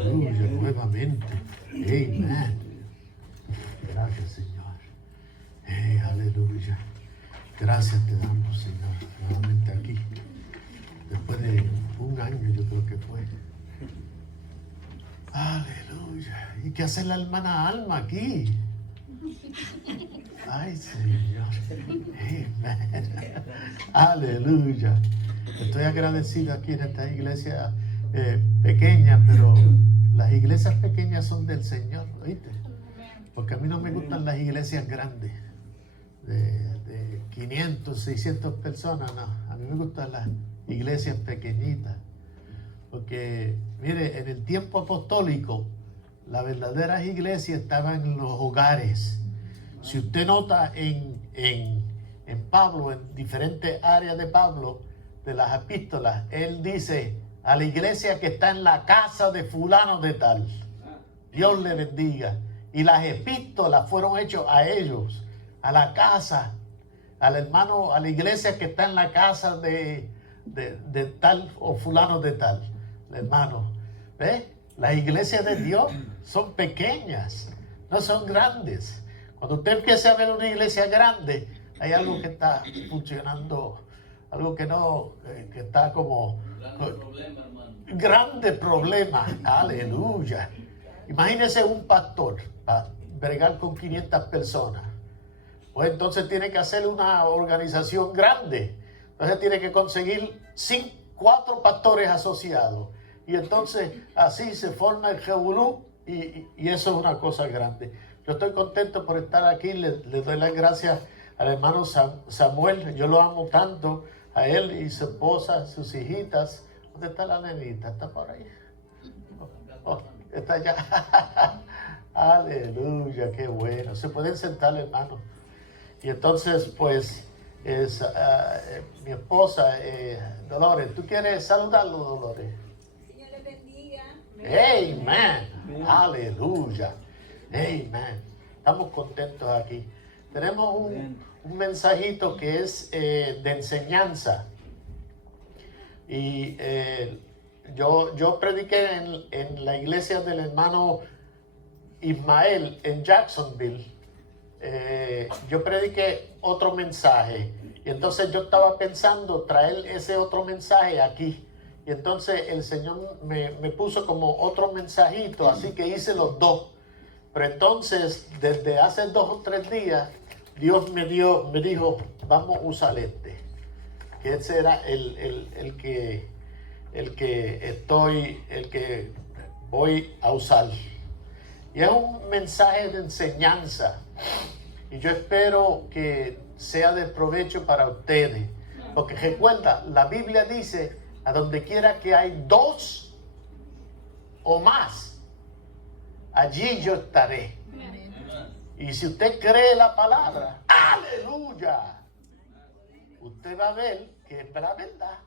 Aleluya, nuevamente. Amén. Gracias, Señor. Aleluya. Gracias te damos, Señor, nuevamente aquí. Después de un año, yo creo que fue. Aleluya. ¿Y qué hace la hermana Alma aquí? Ay, Señor. Amén. Aleluya. Estoy agradecido aquí en esta iglesia pequeña, pero las iglesias pequeñas son del Señor, ¿oíste? Porque a mí no me gustan las iglesias grandes, de 500, 600 personas, no. A mí me gustan las iglesias pequeñitas. Porque, mire, en el tiempo apostólico, las verdaderas iglesias estaban en los hogares. Si usted nota en Pablo, en diferentes áreas de Pablo, de las epístolas, él dice a la iglesia que está en la casa de fulano de tal, Dios le bendiga. Y las epístolas fueron hechas a ellos, a la casa, al hermano, a la iglesia que está en la casa de tal o fulano de tal, hermano. ¿Ve? Las iglesias de Dios son pequeñas, no son grandes. Cuando usted empiece a ver una iglesia grande, hay algo que está funcionando, algo que no, que está como... Grande problema, aleluya. Imagínese un pastor para bregar con 500 personas. Pues entonces tiene que hacer una organización grande. Entonces tiene que conseguir 4 pastores asociados. Y entonces así se forma el revolú y eso es una cosa grande. Yo estoy contento por estar aquí. Le doy las gracias al hermano Samuel. Yo lo amo tanto, a él y su esposa, sus hijitas. ¿Dónde está la nenita? ¿Está por ahí? Oh, está allá. Aleluya, qué bueno. Se pueden sentar, hermano. Y entonces, pues, mi esposa, Dolores. ¿Tú quieres saludarlo, Dolores? Señor le bendiga. Amén. Aleluya. Amén. Estamos contentos aquí. Tenemos un mensajito que es de enseñanza. Y yo prediqué en la iglesia del hermano Ismael en Jacksonville. Yo prediqué otro mensaje. Y entonces yo estaba pensando traer ese otro mensaje aquí. Y entonces el Señor me puso como otro mensajito, así que hice los dos. Pero entonces, desde hace 2 o 3 días, Dios me dijo, vamos a usar este. Que ese era el que voy a usar. Y es un mensaje de enseñanza. Y yo espero que sea de provecho para ustedes. Porque recuerda, la Biblia dice, a donde quiera que hay 2 o más, allí yo estaré. Y si usted cree la palabra, aleluya, usted va a ver que es la verdad.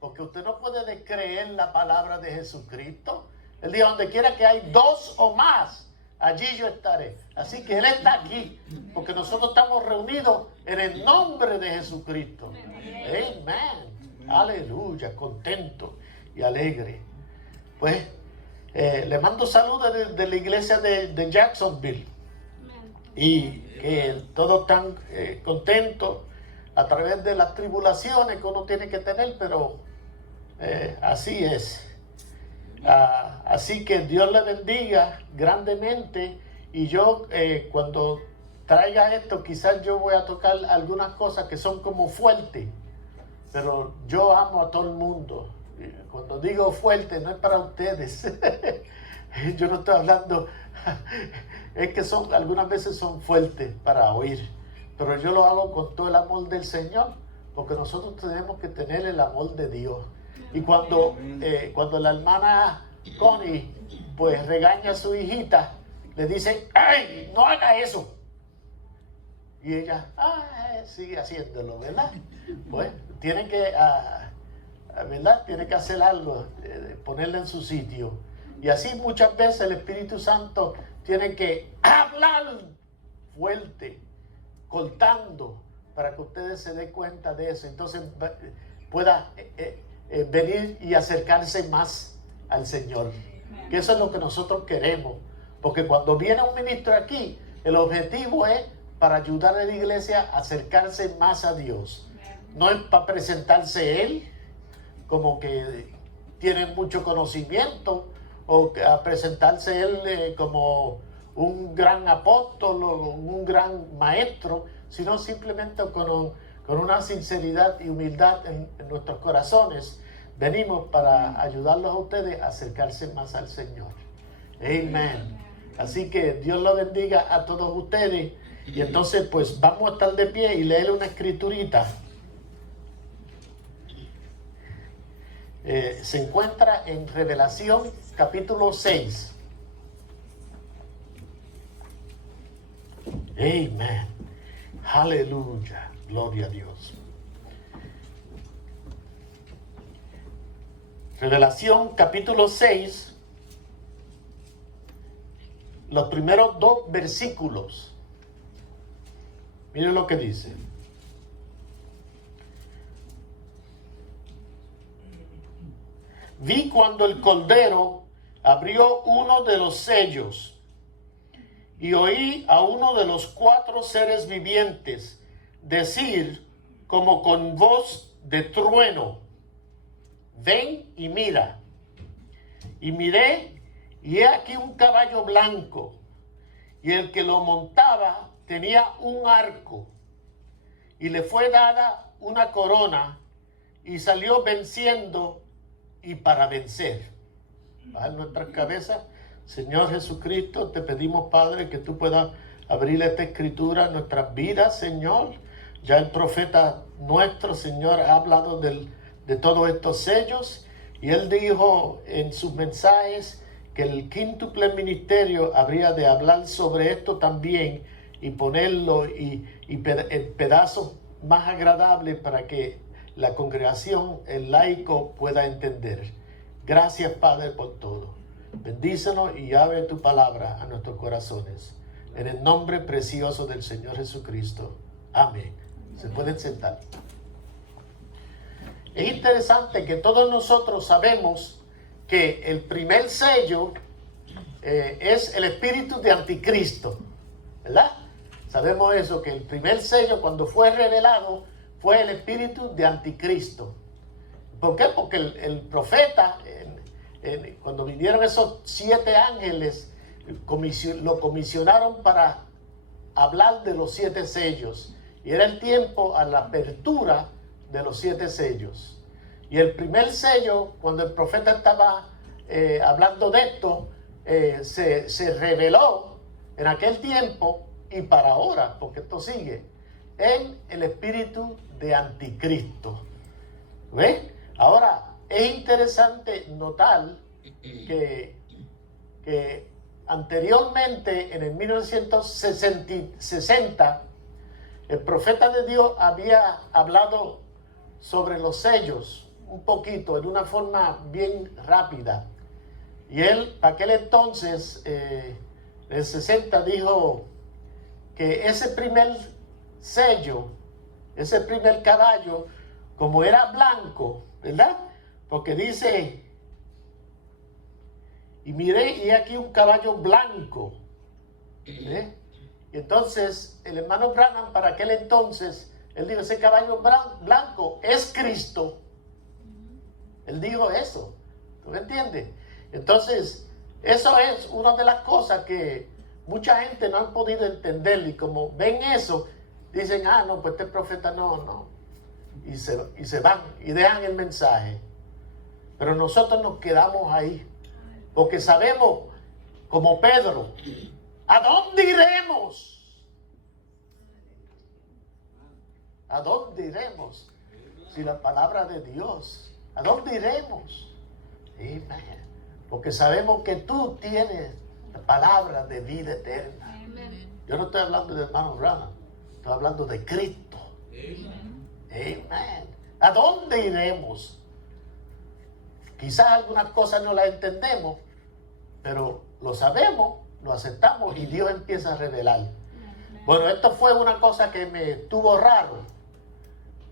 Porque usted no puede descreer la palabra de Jesucristo. Él dijo, donde quiera que hay 2 o más, allí yo estaré. Así que Él está aquí, porque nosotros estamos reunidos en el nombre de Jesucristo. Amén. Aleluya, contento y alegre. Pues, le mando saludos de la iglesia de Jacksonville. Y que todos están contentos a través de las tribulaciones que uno tiene que tener, pero así es. Así que Dios le bendiga grandemente. Y yo cuando traiga esto, quizás yo voy a tocar algunas cosas que son como fuertes, pero yo amo a todo el mundo. Cuando digo fuerte, no es para ustedes. Yo no estoy hablando, es que algunas veces son fuertes para oír, pero yo lo hago con todo el amor del Señor, porque nosotros tenemos que tener el amor de Dios. Y cuando la hermana Connie pues regaña a su hijita, le dice, ¡ay, no haga eso! Y ella, sigue haciéndolo, ¿verdad? Pues tienen que, ¿verdad? Tiene que hacer algo, ponerla en su sitio. Y así muchas veces el Espíritu Santo tiene que hablar fuerte, cortando, para que ustedes se den cuenta de eso. Entonces pueda venir y acercarse más al Señor. Que eso es lo que nosotros queremos. Porque cuando viene un ministro aquí, el objetivo es para ayudar a la iglesia a acercarse más a Dios. No es para presentarse él como que tiene mucho conocimiento, o a presentarse él como un gran apóstol o un gran maestro, sino simplemente con una sinceridad y humildad en nuestros corazones. Venimos para ayudarlos a ustedes a acercarse más al Señor. Amén. Así que Dios los bendiga a todos ustedes. Y entonces pues vamos a estar de pie y leer una escriturita. Se encuentra en Revelación capítulo 6. Amén. Aleluya. Gloria a Dios. Revelación capítulo 6. Los primeros 2 versículos. Miren lo que dice. Vi cuando el Cordero abrió uno de los sellos y oí a uno de los 4 seres vivientes decir como con voz de trueno: ven y mira. Y miré, y he aquí un caballo blanco, y el que lo montaba tenía un arco, y le fue dada una corona, y salió venciendo y para vencer. Baja nuestras cabezas. Señor Jesucristo, te pedimos, Padre, que tú puedas abrir esta escritura en nuestras vidas, Señor. Ya el profeta nuestro, Señor, ha hablado de todos estos sellos, y él dijo en sus mensajes que el quíntuple ministerio habría de hablar sobre esto también y ponerlo en pedazos más agradables para que la congregación, el laico, pueda entender. Gracias, Padre, por todo. Bendícenos y abre tu palabra a nuestros corazones. En el nombre precioso del Señor Jesucristo. Amén. Se pueden sentar. Es interesante que todos nosotros sabemos que el primer sello es el espíritu de anticristo, ¿verdad? Sabemos eso, que el primer sello cuando fue revelado fue el espíritu de anticristo. ¿Por qué? Porque el profeta, cuando vinieron esos 7 ángeles, lo comisionaron para hablar de los 7 sellos. Y era el tiempo a la apertura de los 7 sellos. Y el primer sello, cuando el profeta estaba hablando de esto, se reveló en aquel tiempo y para ahora, porque esto sigue, en el espíritu de anticristo. ¿Ves? Ahora, es interesante notar que anteriormente, en el 1960, el profeta de Dios había hablado sobre los sellos un poquito, de una forma bien rápida. Y él, para aquel entonces, en el 60, dijo que ese primer sello, ese primer caballo, como era blanco, ¿verdad? Porque dice, y miré, y aquí un caballo blanco. ¿Eh? Y entonces, el hermano Branham, para aquel entonces, él dijo, ese caballo blanco es Cristo. Él dijo eso. ¿Tú me entiendes? Entonces, eso es una de las cosas que mucha gente no ha podido entender. Y como ven eso, dicen, no, pues este profeta no. Y se van y dejan el mensaje. Pero nosotros nos quedamos ahí. Porque sabemos, como Pedro, ¿a dónde iremos? ¿A dónde iremos? Si la palabra de Dios, ¿a dónde iremos? Amén. Porque sabemos que tú tienes la palabra de vida eterna. Amen. Yo no estoy hablando de hermano Branham, estoy hablando de Cristo. Amén. ¿A dónde iremos? Quizás algunas cosas no las entendemos, pero lo sabemos, lo aceptamos y Dios empieza a revelar. Bueno, esto fue una cosa que me estuvo raro.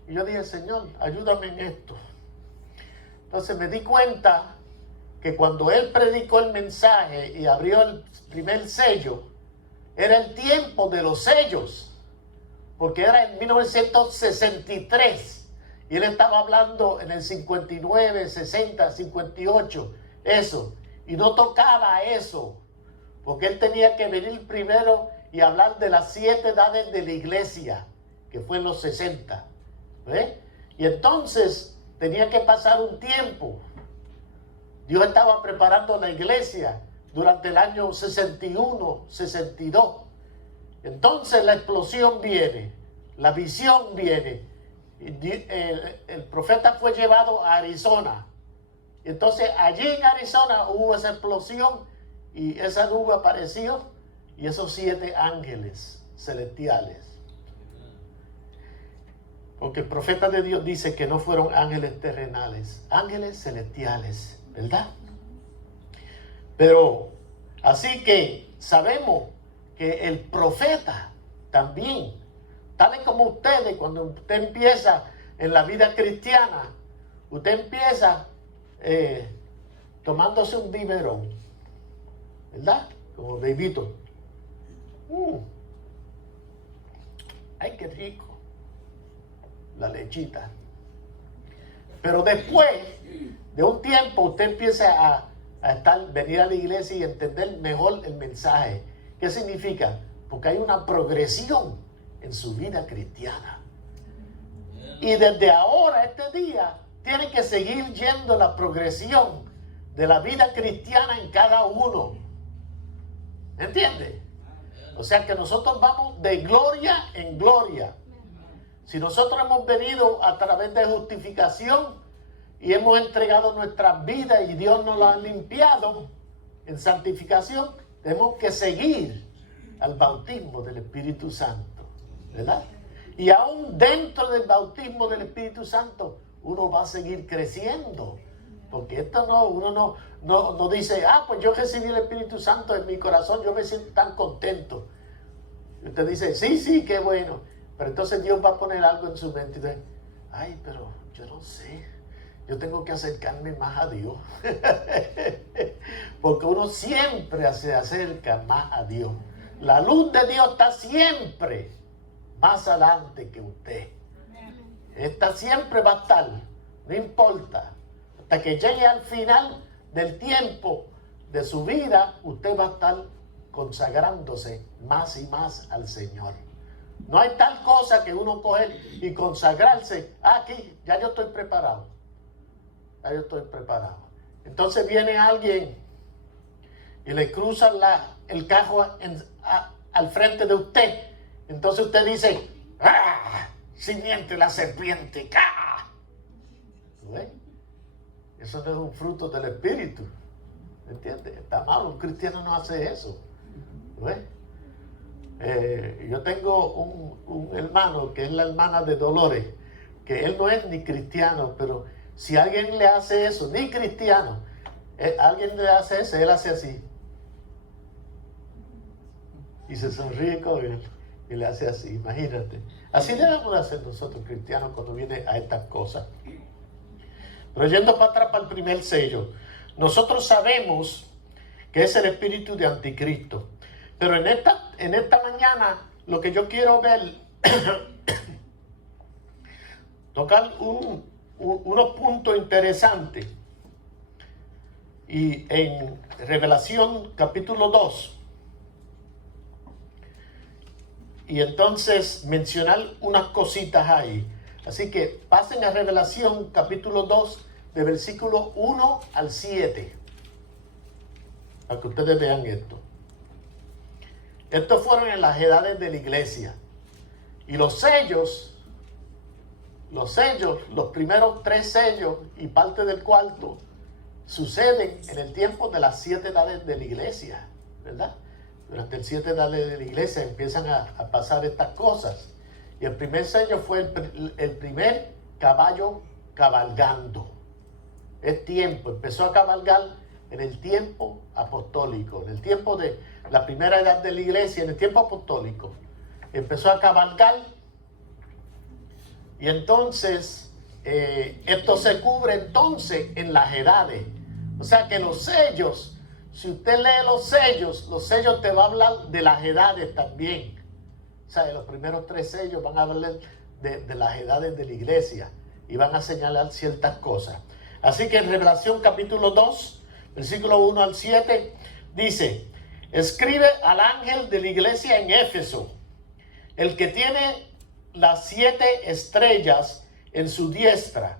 Y yo dije, Señor, ayúdame en esto. Entonces me di cuenta que cuando él predicó el mensaje y abrió el primer sello, era el tiempo de los sellos, porque era en 1963 y él estaba hablando en el 59, 60, 58, eso, y no tocaba eso, porque él tenía que venir primero y hablar de las 7 edades de la iglesia, que fue en los 60, ¿ve? Y entonces tenía que pasar un tiempo. Dios estaba preparando la iglesia durante el año 61, 62. Entonces la explosión viene, la visión viene. El profeta fue llevado a Arizona. Entonces allí en Arizona hubo esa explosión y esa nube apareció y esos 7 ángeles celestiales. Porque el profeta de Dios dice que no fueron ángeles terrenales, ángeles celestiales, ¿verdad? Pero así que sabemos que el profeta también, tal como ustedes, cuando usted empieza en la vida cristiana, usted empieza tomándose un biberón, ¿verdad? Como bebito. Ay, qué rico. La lechita. Pero después de un tiempo usted empieza a venir a la iglesia y entender mejor el mensaje. ¿Qué significa? Porque hay una progresión en su vida cristiana. Y desde ahora, este día, tiene que seguir yendo la progresión de la vida cristiana en cada uno. ¿Entiende? O sea que nosotros vamos de gloria en gloria. Si nosotros hemos venido a través de justificación y hemos entregado nuestras vidas y Dios nos la ha limpiado en santificación, tenemos que seguir al bautismo del Espíritu Santo, ¿verdad? Y aún dentro del bautismo del Espíritu Santo, uno va a seguir creciendo. Porque esto no, uno no dice, pues yo recibí el Espíritu Santo en mi corazón, yo me siento tan contento. Y usted dice, sí, qué bueno. Pero entonces Dios va a poner algo en su mente y dice, pero yo no sé, yo tengo que acercarme más a Dios. Porque uno siempre se acerca más a Dios. La luz de Dios está siempre más adelante que usted. Esta siempre va a estar, no importa. Hasta que llegue al final del tiempo de su vida, usted va a estar consagrándose más y más al Señor. No hay tal cosa que uno coger y consagrarse. Aquí, ya yo estoy preparado. Ya yo estoy preparado. Entonces viene alguien y le cruza el carro al frente de usted. Entonces usted dice, simiente la serpiente. ¿Ve? Eso no es un fruto del Espíritu. ¿Entiende? Está malo, un cristiano no hace eso. ¿Ve? Yo tengo un hermano que es la hermana de Dolores, que él no es ni cristiano, pero si alguien le hace eso, ni cristiano, alguien le hace eso, él hace así. Y se sonríe con él y le hace así, imagínate. Así debemos de hacer nosotros cristianos cuando viene a estas cosas. Pero yendo para atrás para el primer sello, nosotros sabemos que es el espíritu de anticristo. Pero en esta mañana lo que yo quiero ver, tocar unos puntos interesantes. Y en Revelación capítulo 2, y entonces mencionar unas cositas ahí. Así que pasen a Revelación capítulo 2, de versículo 1 al 7, para que ustedes vean esto. Estos fueron en las edades de la iglesia. Y los sellos, los primeros 3 sellos y parte del cuarto, suceden en el tiempo de las 7 edades de la iglesia, ¿verdad? Durante las 7 edades de la iglesia empiezan a pasar estas cosas. Y el primer sello fue el primer caballo cabalgando. Es tiempo, empezó a cabalgar en el tiempo apostólico, en el tiempo de la primera edad de la iglesia, en el tiempo apostólico. Empezó a cabalgar y entonces esto se cubre entonces en las edades, O sea que los sellos, si usted lee los sellos te va a hablar de las edades también. O sea, los primeros 3 sellos van a hablar de las edades de la iglesia y van a señalar ciertas cosas. Así que en Revelación capítulo 2, versículo 1 al 7, dice: escribe al ángel de la iglesia en Éfeso, el que tiene las 7 estrellas en su diestra,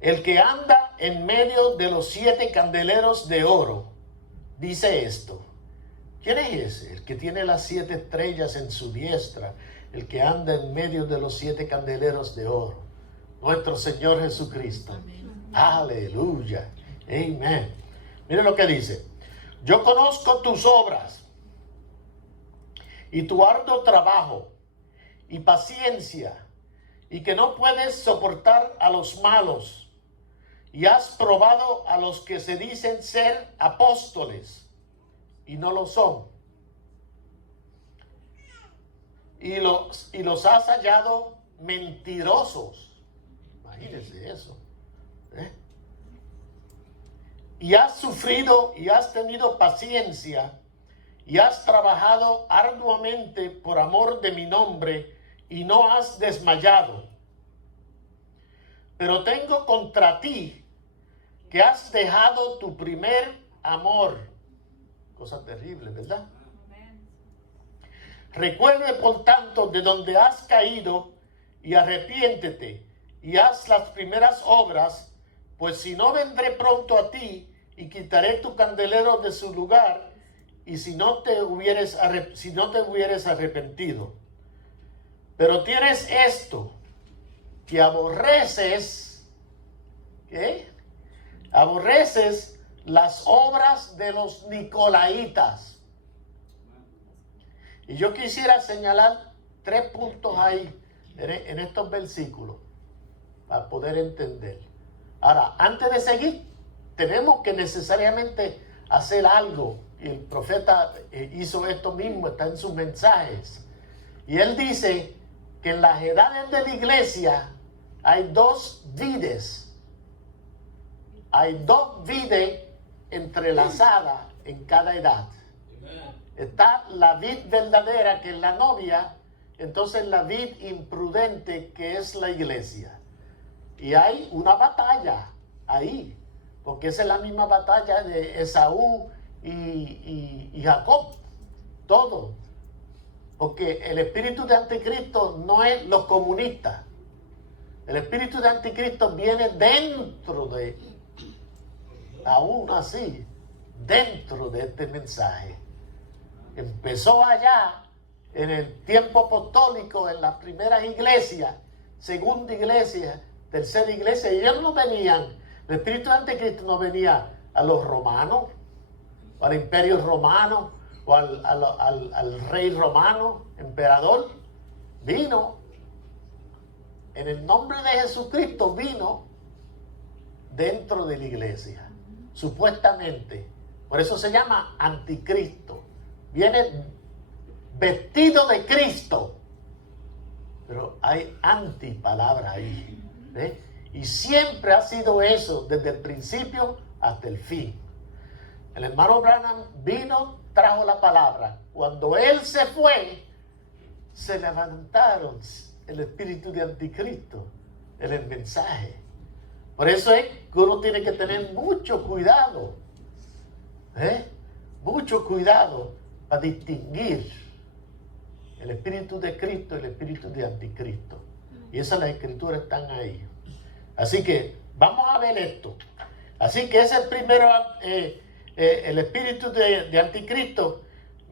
el que anda en medio de los 7 candeleros de oro, dice esto. ¿Quién es ese? El que tiene las 7 estrellas en su diestra, el que anda en medio de los 7 candeleros de oro. Nuestro Señor Jesucristo. Amén. Aleluya. Amén. Mire lo que dice. Yo conozco tus obras y tu arduo trabajo y paciencia, y que no puedes soportar a los malos, y has probado a los que se dicen ser apóstoles y no lo son, y los has hallado mentirosos. Imagínense eso, y has sufrido y has tenido paciencia y has trabajado arduamente por amor de mi nombre y no has desmayado. Pero tengo contra ti que has dejado tu primer amor. Cosa terrible, ¿verdad? Recuerde, por tanto, de donde has caído y arrepiéntete y haz las primeras obras, pues si no, vendré pronto a ti y quitaré tu candelero de su lugar, y si no te hubieres arrepentido. Pero tienes esto, que aborreces, ¿qué? Aborreces las obras de los nicolaitas. Y yo quisiera señalar 3 puntos ahí, en estos versículos, para poder entender. Ahora, antes de seguir, tenemos que necesariamente hacer algo. Y el profeta hizo esto mismo, está en sus mensajes. Y él dice que en las edades de la iglesia hay 2 vides. Hay 2 vides entrelazadas en cada edad. Está la vid verdadera, que es la novia, entonces la vid imprudente, que es la iglesia. Y hay una batalla ahí, porque esa es la misma batalla de Esaú y Jacob, todo. Porque el espíritu de anticristo no es los comunistas. El espíritu de anticristo viene dentro de, aún así, dentro de este mensaje. Empezó allá en el tiempo apostólico, en las primeras iglesias, segunda iglesia, tercera iglesia, y ellos no venían, el espíritu de anticristo no venía a los romanos, o al imperio romano, o al rey romano, emperador. Vino, en el nombre de Jesucristo, vino dentro de la iglesia, supuestamente. Por eso se llama anticristo. Viene vestido de Cristo, pero hay antipalabra ahí, ¿eh? Y siempre ha sido eso, desde el principio hasta el fin. El hermano Branham vino, trajo la palabra. Cuando él se fue, se levantaron el espíritu de anticristo en el mensaje. Por eso es que uno tiene que tener mucho cuidado, mucho cuidado, para distinguir el espíritu de Cristo y el espíritu de anticristo. Y esas las escrituras están ahí. Así que vamos a ver esto. Así que ese es el primero, el espíritu de anticristo.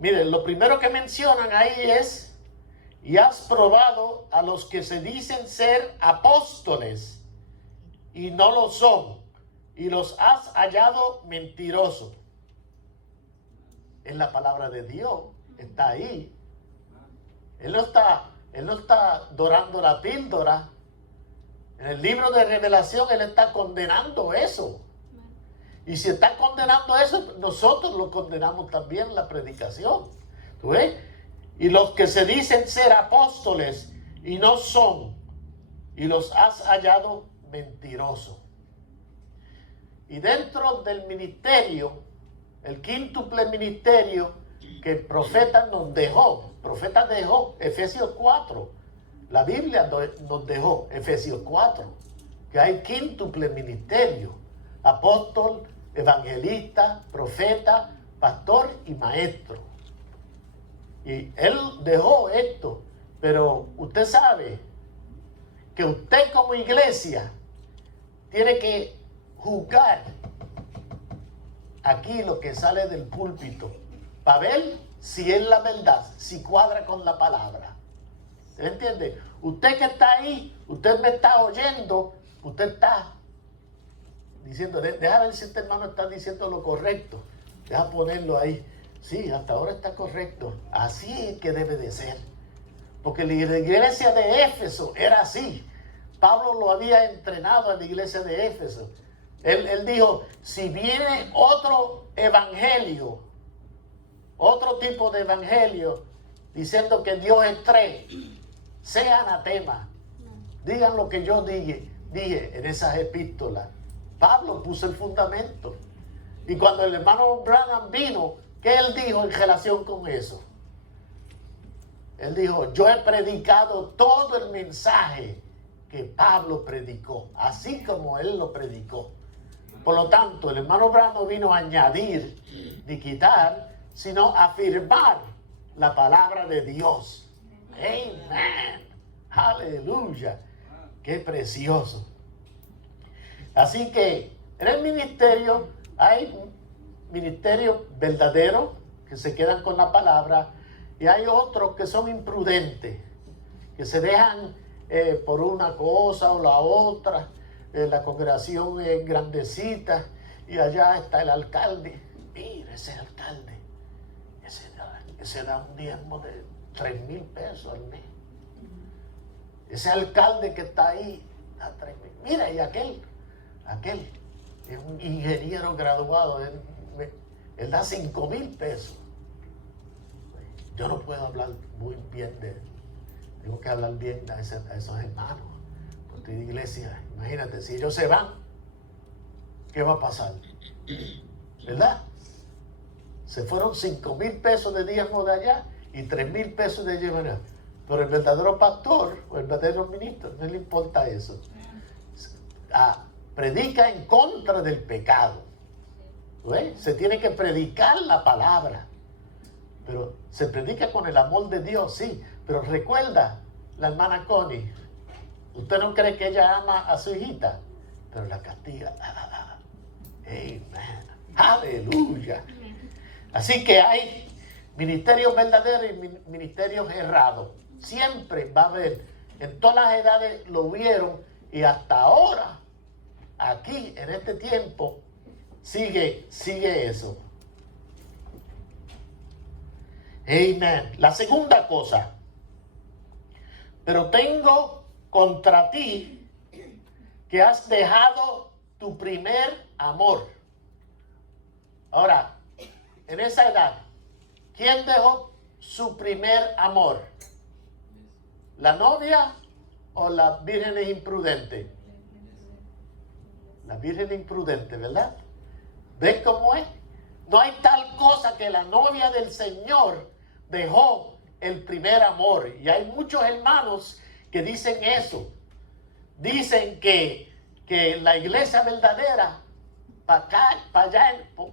Miren, lo primero que mencionan ahí es: y has probado a los que se dicen ser apóstoles y no lo son, y los has hallado mentirosos. En la palabra de Dios está ahí. Él no está dorando la píldora. En el libro de Revelación él está condenando eso. Y si está condenando eso, nosotros lo condenamos también en la predicación. ¿Tú ves? Y los que se dicen ser apóstoles y no son, y los has hallado mentirosos. Y dentro del ministerio, el quíntuple ministerio que el profeta nos dejó, Efesios 4, la Biblia nos dejó, Efesios 4, que hay quíntuple ministerio, apóstol, evangelista, profeta, pastor y maestro. Y él dejó esto, pero usted sabe que usted como iglesia tiene que juzgar aquí lo que sale del púlpito para ver si es la verdad, si cuadra con la palabra. ¿Se entiende? Usted que está ahí, usted me está oyendo, usted está diciendo, deja ver si este hermano está diciendo lo correcto, deja ponerlo ahí. Sí, hasta ahora está correcto, así es que debe de ser, porque la iglesia de Éfeso era así. Pablo lo había entrenado a la iglesia de Éfeso. Él dijo, si viene otro evangelio, otro tipo de evangelio, diciendo que Dios es tres, sea anatema. Digan lo que yo dije en esas epístolas. Pablo puso el fundamento. Y cuando el hermano Branham vino, ¿qué él dijo en relación con eso? Él dijo, yo he predicado todo el mensaje que Pablo predicó, así como él lo predicó. Por lo tanto, el hermano Branham vino a añadir, ni quitar, sino afirmar la palabra de Dios. Amén. Aleluya. Qué precioso. Así que en el ministerio hay ministerios verdaderos que se quedan con la palabra y hay otros que son imprudentes, que se dejan por una cosa o la otra. La congregación es grandecita y allá está el alcalde. Mira, ese alcalde, ese da un diezmo de 3,000 pesos al mes. Ese alcalde que está ahí da 3,000. Mira, y aquel es un ingeniero graduado, él da 5,000 pesos. Yo no puedo hablar muy bien de él. Tengo que hablar bien a esos hermanos. Porque de iglesia, imagínate, si ellos se van, ¿qué va a pasar? ¿Verdad? Se fueron 5,000 pesos de diezmo de allá y 3,000 pesos de allá. Pero el verdadero pastor o el verdadero ministro no le importa eso. Predica en contra del pecado. ¿Ves? Se tiene que predicar la palabra. Pero se predica con el amor de Dios, sí. Pero recuerda, la hermana Connie, usted no cree que ella ama a su hijita, pero la castiga. Amén. Aleluya. Así que hay ministerios verdaderos y ministerios errados. Siempre va a haber. En todas las edades lo hubieron y hasta ahora, aquí, en este tiempo, sigue eso. Amén. La segunda cosa. Pero tengo contra ti que has dejado tu primer amor. Ahora, en esa edad, ¿quién dejó su primer amor? ¿La novia o la virgen imprudente? La virgen imprudente, ¿verdad? ¿Ves cómo es? No hay tal cosa que la novia del Señor dejó el primer amor. Y hay muchos hermanos que dicen eso. Dicen que la iglesia verdadera, para allá,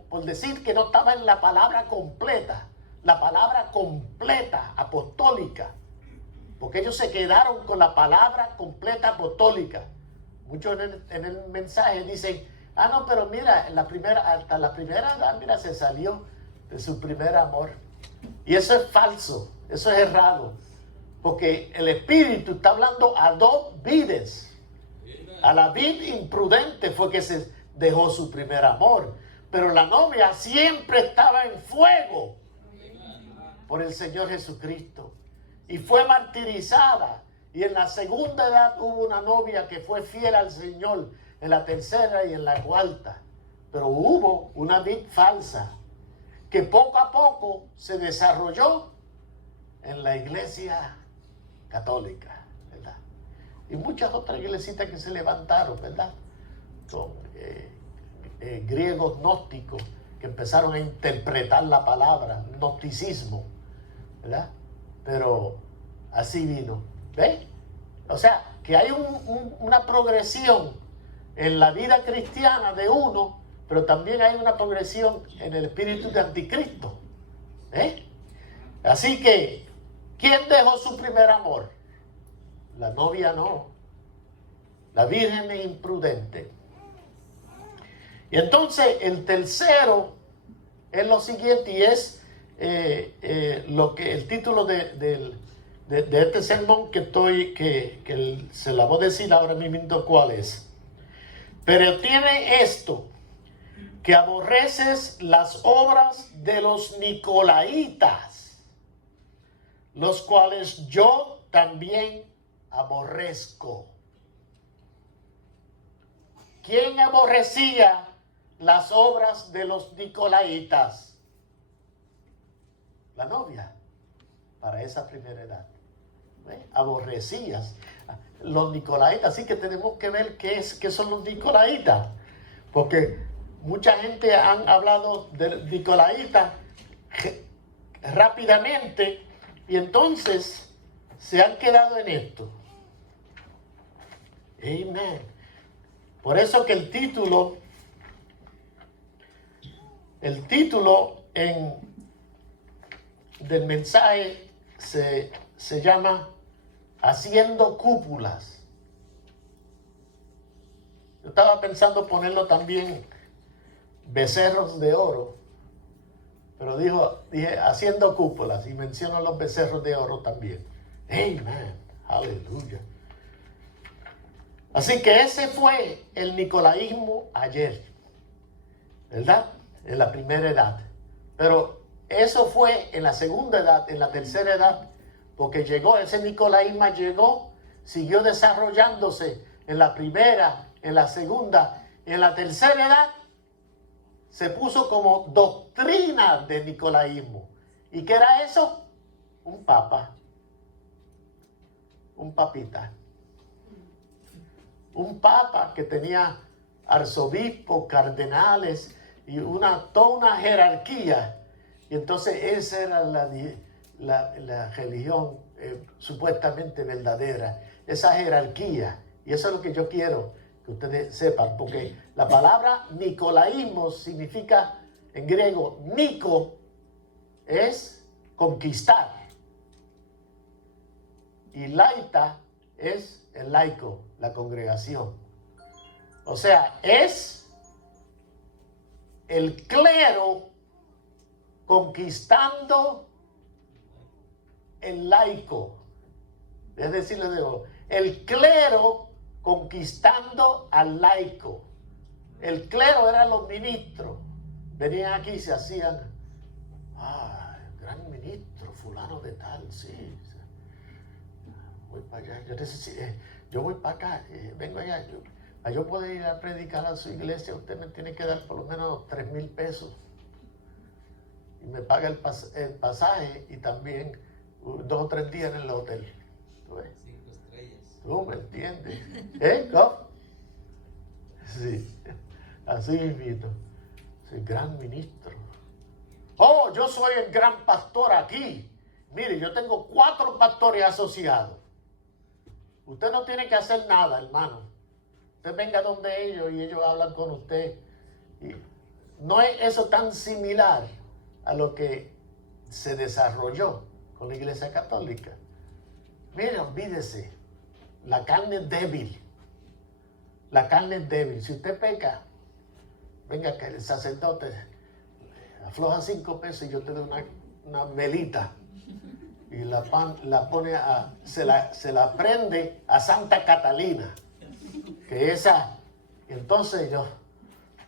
por decir que no estaba en la palabra completa apostólica. Porque ellos se quedaron con la palabra completa apostólica. Muchos en el mensaje dicen, no, pero mira, hasta la primera edad, mira, se salió de su primer amor. Y eso es falso, eso es errado. Porque el Espíritu está hablando a dos vides. A la vid imprudente fue que se dejó su primer amor. Pero la novia siempre estaba en fuego por el Señor Jesucristo. Y fue martirizada. Y en la segunda edad hubo una novia que fue fiel al Señor. En la tercera y en la cuarta. Pero hubo una vid falsa que poco a poco se desarrolló en la iglesia católica, ¿verdad? Y muchas otras iglesitas que se levantaron, ¿verdad? griegos gnósticos que empezaron a interpretar la palabra, gnosticismo, ¿verdad? Pero así vino, ¿ves? O sea, que hay una progresión en la vida cristiana de uno, pero también hay una progresión en el espíritu de anticristo, ¿eh? Así que, ¿quién dejó su primer amor? La novia no. La virgen es imprudente. Y entonces el tercero es lo siguiente, y es lo que el título de este sermón que se la voy a decir ahora mismo cuál es. Pero tiene esto, que aborreces las obras de los nicolaitas, los cuales yo también aborrezco. ¿Quién aborrecía las obras de los nicolaitas? La novia, para esa primera edad. Aborrecías los nicolaitas. Así que tenemos que ver qué son los nicolaitas, porque mucha gente han hablado de nicolaitas rápidamente y entonces se han quedado en esto. Amén. Por eso que el título del mensaje se llama Haciendo Cúpulas. Yo estaba pensando ponerlo también becerros de oro, pero dije haciendo cúpulas, y menciono los becerros de oro también. Amén, aleluya. Así que ese fue el nicolaísmo ayer, ¿verdad? En la primera edad. Pero eso fue en la segunda edad, en la tercera edad, porque ese nicolaísmo siguió desarrollándose en la primera, en la segunda, en la tercera edad. Se puso como doctrina de nicolaísmo. ¿Y qué era eso? Un papa. Un papita. Un papa que tenía arzobispos, cardenales y toda una jerarquía. Y entonces esa era la religión supuestamente verdadera. Esa jerarquía. Y eso es lo que yo quiero que ustedes sepan, porque la palabra nicolaísmo significa en griego, nico es conquistar y laita es el laico, la congregación. O sea, es el clero conquistando el laico. Es decir, el clero conquistando al laico. El clero eran los ministros. Venían aquí y se hacían, gran ministro, fulano de tal, sí. Voy para allá, yo voy para acá, vengo allá. Yo puedo ir a predicar a su iglesia, usted me tiene que dar por lo menos 3,000 pesos. Y me paga el pasaje y también 2 o 3 días en el hotel. ¿Tú ves? 5 estrellas. ¿Tú me entiendes? ¿Cómo? Sí, así mismo. Soy gran ministro. Oh, yo soy el gran pastor aquí. Mire, yo tengo 4 pastores asociados. Usted no tiene que hacer nada, hermano. Usted venga donde ellos y ellos hablan con usted. Y no es eso tan similar a lo que se desarrolló con la Iglesia Católica. Mire, olvídese. La carne es débil. La carne es débil. Si usted peca, venga que el sacerdote afloja 5 pesos y yo te doy una velita. Y la pone se la prende a Santa Catalina. Que esa, entonces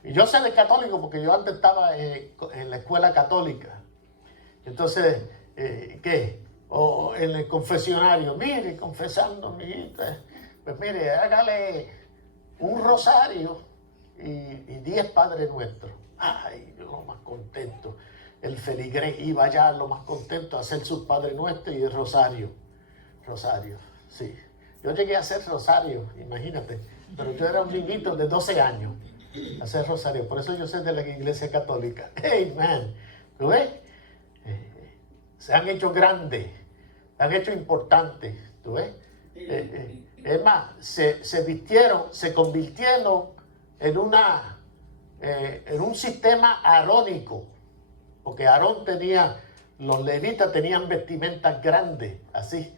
yo sé de católico porque yo antes estaba en la escuela católica. Entonces, o en el confesionario, mire, confesando, mi hijita, pues mire, hágale un rosario y 10 Padres Nuestros. Ay, yo lo más contento. El feligrés iba ya lo más contento a hacer sus Padres Nuestros y el rosario. Rosario, sí. Yo llegué a hacer rosario, imagínate, pero yo era un niñito de 12 años. hacer rosario. Por eso yo soy de la iglesia católica. Amen. ¿Tú ves? Se han hecho grandes, se han hecho importantes. ¿Tú ves? Es más, se vistieron, se convirtieron en un sistema arónico. Porque Aarón tenía, los levitas tenían vestimentas grandes, así.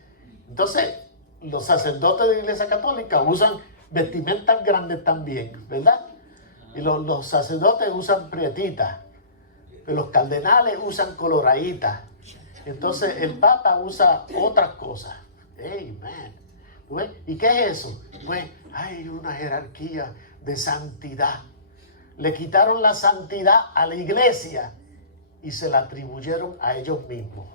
Entonces, los sacerdotes de la iglesia católica usan vestimentas grandes también, ¿verdad? Y los sacerdotes usan prietitas, los cardenales usan coloraditas. Entonces el papa usa otras cosas. Amen. ¿Ves? ¿Y qué es eso? Pues hay una jerarquía de santidad. Le quitaron la santidad a la iglesia y se la atribuyeron a ellos mismos.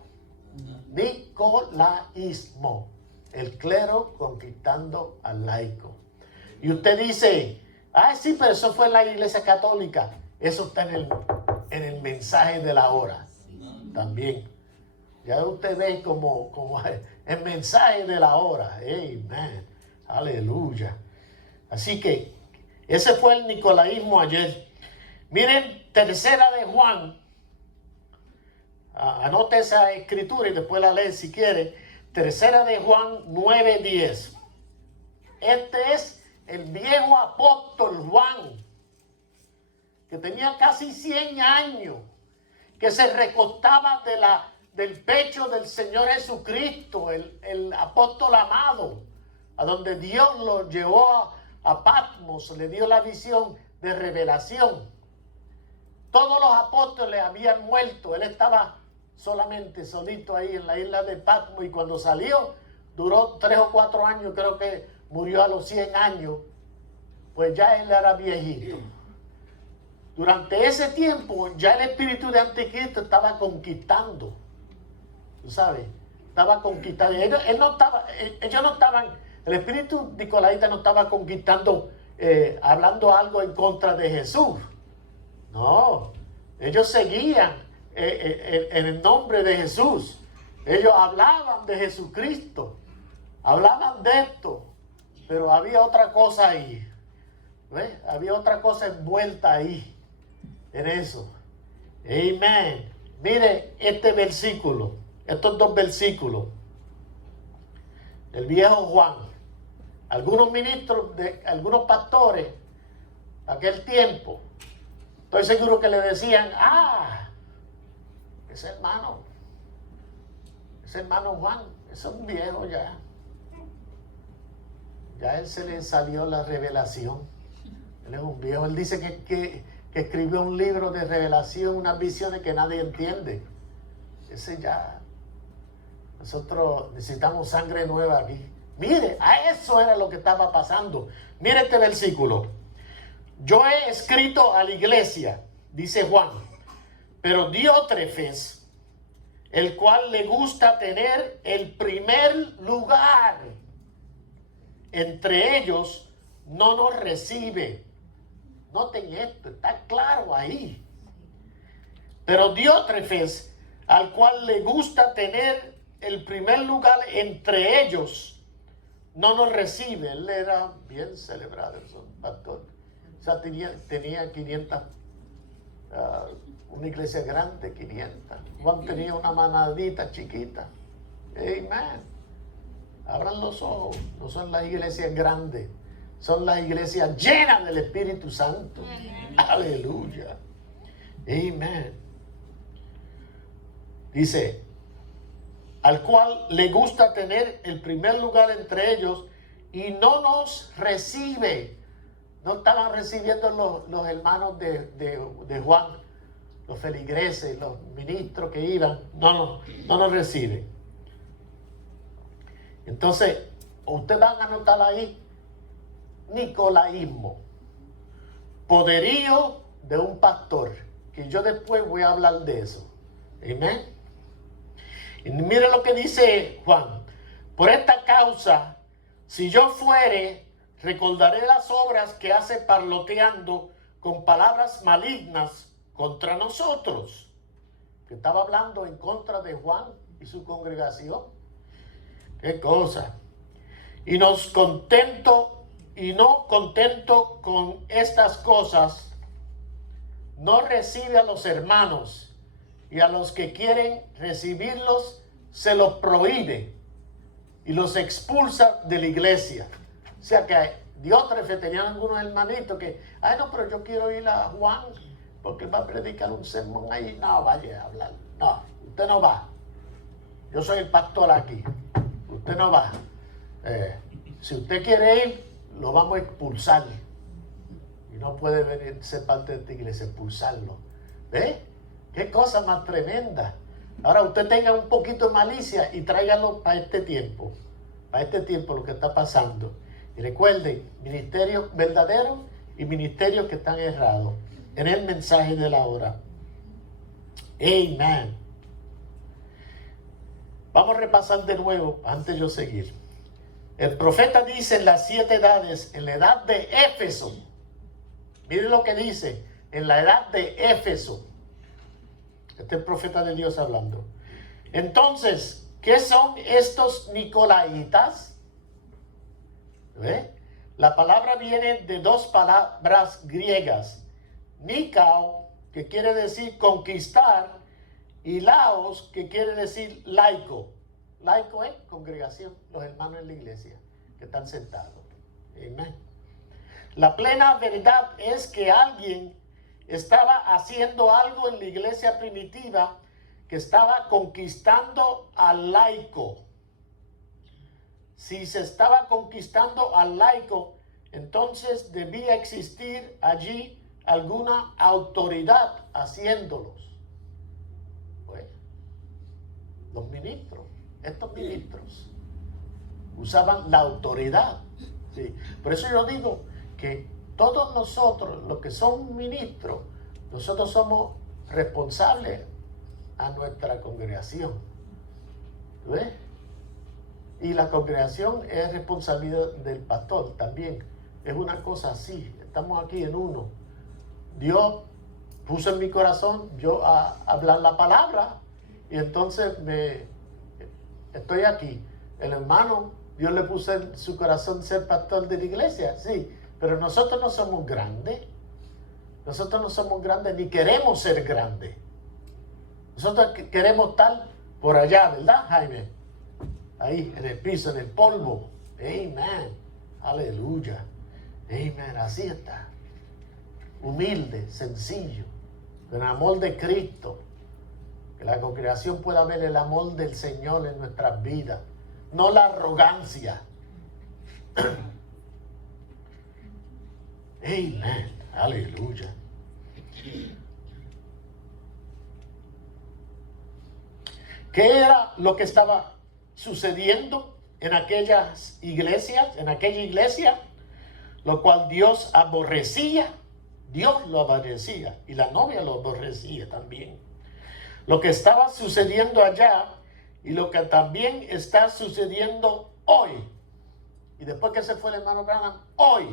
Nicolaísmo, el clero conquistando al laico. Y usted dice, sí, pero eso fue en la iglesia católica. Eso está en el mensaje de la hora también. Ya usted ve como el mensaje de la hora. Amen. Aleluya. Así que ese fue el nicolaísmo ayer. Miren, tercera de Juan. Anote esa escritura y después la lee si quiere. Tercera de Juan 9:10. Este es el viejo apóstol Juan, que tenía casi 100 años, que se recostaba del pecho del Señor Jesucristo, el apóstol amado, a donde Dios lo llevó a Patmos, le dio la visión de revelación. Todos los apóstoles habían muerto, él estaba solito ahí en la isla de Patmos, y cuando salió, duró 3 o 4 años, creo que murió a los 100 años, pues ya él era viejito. Durante ese tiempo, ya el espíritu de Anticristo estaba conquistando. ¿Tú sabes? Estaba conquistando. Ellos no estaban, el espíritu nicolaita no estaba conquistando, hablando algo en contra de Jesús. No, ellos seguían en el nombre de Jesús. Ellos hablaban de Jesucristo, hablaban de esto, pero había otra cosa ahí. ¿Ves? Había otra cosa envuelta ahí, en eso. Amén. Mire este versículo, estos 2 versículos. El viejo Juan. Algunos ministros, algunos pastores, aquel tiempo, estoy seguro que le decían, ese hermano Juan, ese es un viejo ya. Ya a él se le salió la revelación. Él es un viejo. Él dice que escribió un libro de revelación, unas visiones que nadie entiende. Ese ya. Nosotros necesitamos sangre nueva aquí. Mire, a eso era lo que estaba pasando. Mire este versículo. Yo he escrito a la iglesia, dice Juan, pero Diótrefes, el cual le gusta tener el primer lugar entre ellos, no nos recibe. Noten esto, está claro ahí. Pero Diótrefes, al cual le gusta tener el primer lugar entre ellos, no nos recibe. Él era bien celebrado, el pastor. O sea, tenía 500, una iglesia grande, 500. Juan tenía una manadita chiquita. Amén. Abran los ojos, no son las iglesias grandes, son las iglesias llenas del Espíritu Santo. Amén. Aleluya. Amén. Dice, al cual le gusta tener el primer lugar entre ellos y no nos recibe. No estaban recibiendo los hermanos de Juan, los feligreses, los ministros que iban. No nos reciben. Entonces, ustedes van a anotar ahí, nicolaísmo, poderío de un pastor, que yo después voy a hablar de eso. Amén. Y mire lo que dice Juan. Por esta causa, si yo fuere, recordaré las obras que hace parloteando con palabras malignas contra nosotros. Que estaba hablando en contra de Juan y su congregación. Qué cosa. Y nos contento y no contento con estas cosas, no recibe a los hermanos, y a los que quieren recibirlos se los prohíbe y los expulsa de la iglesia. O sea que Diótrefe tenían algunos hermanitos que, ay no, pero yo quiero ir a Juan porque él va a predicar un sermón ahí. No, vaya a hablar. No, usted no va. Yo soy el pastor aquí. Usted no va. Si usted quiere ir, lo vamos a expulsar. Y no puede venir ser parte de esta iglesia, expulsarlo. ¿Ve? Qué cosa más tremenda. Ahora usted tenga un poquito de malicia y tráigalo para este tiempo. Para este tiempo lo que está pasando. Y recuerden, ministerios verdaderos y ministerios que están errados. En el mensaje de la hora. Amén. Vamos a repasar de nuevo antes de yo seguir. El profeta dice en las 7 edades, en la edad de Éfeso. Miren lo que dice, en la edad de Éfeso. Este es el profeta de Dios hablando. Entonces, ¿qué son estos nicolaitas? ¿Ve? La palabra viene de dos palabras griegas. Nikao, que quiere decir conquistar, y laos, que quiere decir laico. Laico es congregación, los hermanos en la iglesia que están sentados. Amén. La plena verdad es que alguien estaba haciendo algo en la iglesia primitiva que estaba conquistando al laico. Si se estaba conquistando al laico, entonces debía existir allí alguna autoridad haciéndolos. Bueno, los ministros, estos ministros usaban la autoridad. Sí. Por eso yo digo que todos nosotros, los que son ministros, nosotros somos responsables a nuestra congregación. ¿Ves? Y la congregación es responsabilidad del pastor también. Es una cosa así. Estamos aquí en uno. Dios puso en mi corazón yo a hablar la palabra y entonces estoy aquí. El hermano, Dios le puso en su corazón ser pastor de la iglesia, sí. Pero nosotros no somos grandes. Nosotros no somos grandes ni queremos ser grandes. Nosotros queremos estar por allá, ¿verdad, Jaime? Ahí, en el piso, en el polvo. Amén. Aleluya. Amén. Así está. Humilde, sencillo. Con el amor de Cristo. Que la congregación pueda ver el amor del Señor en nuestras vidas. No la arrogancia. Amén. Aleluya. ¿Qué era lo que estaba sucediendo en aquellas iglesias, en aquella iglesia? Lo cual Dios aborrecía. Dios lo aborrecía y la novia lo aborrecía también. Lo que estaba sucediendo allá y lo que también está sucediendo hoy. Y después que se fue el hermano Branham, hoy.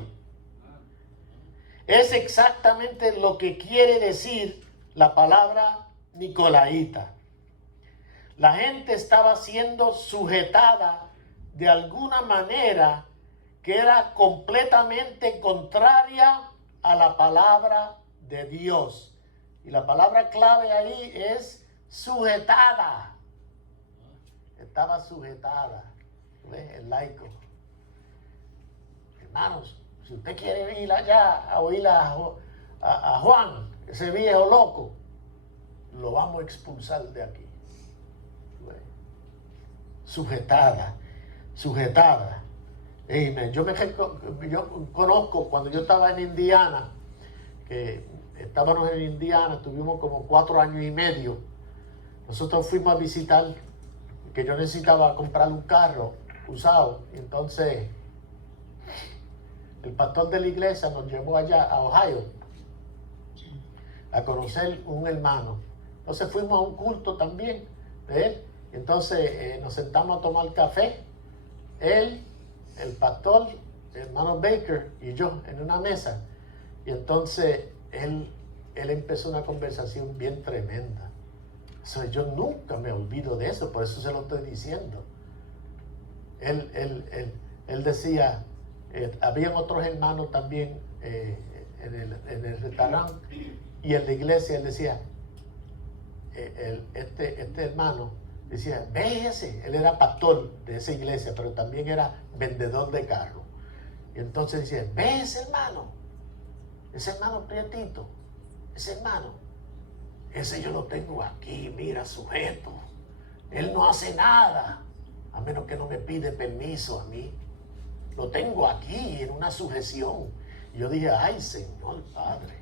Es exactamente lo que quiere decir la palabra nicolaíta. La gente estaba siendo sujetada de alguna manera que era completamente contraria a la palabra de Dios. Y la palabra clave ahí es sujetada. Estaba sujetada. ¿Ves? El laico. Hermanos, si usted quiere ir allá a oír a Juan, ese viejo loco, lo vamos a expulsar de aquí. Sujetada, sujetada. Amen. Yo conozco cuando yo estaba en Indiana, que estábamos en Indiana, tuvimos como 4 años y medio. Nosotros fuimos a visitar, que yo necesitaba comprar un carro usado. Entonces, el pastor de la iglesia nos llevó allá a Ohio a conocer un hermano. Entonces fuimos a un culto también de él. Entonces nos sentamos a tomar café. Él, el pastor, el hermano Baker y yo en una mesa. Y entonces él empezó una conversación bien tremenda. Yo nunca me olvido de eso, por eso se lo estoy diciendo. Él decía, habían otros hermanos también en el restaurante y en la iglesia. Él decía, este hermano decía, ve ese, él era pastor de esa iglesia, pero también era vendedor de carros. Y entonces decía, ve ese hermano prietito, ese hermano, ese yo lo tengo aquí, mira, sujeto. Él no hace nada, a menos que no me pide permiso a mí. Lo tengo aquí en una sujeción. Y yo dije, ay, Señor Padre,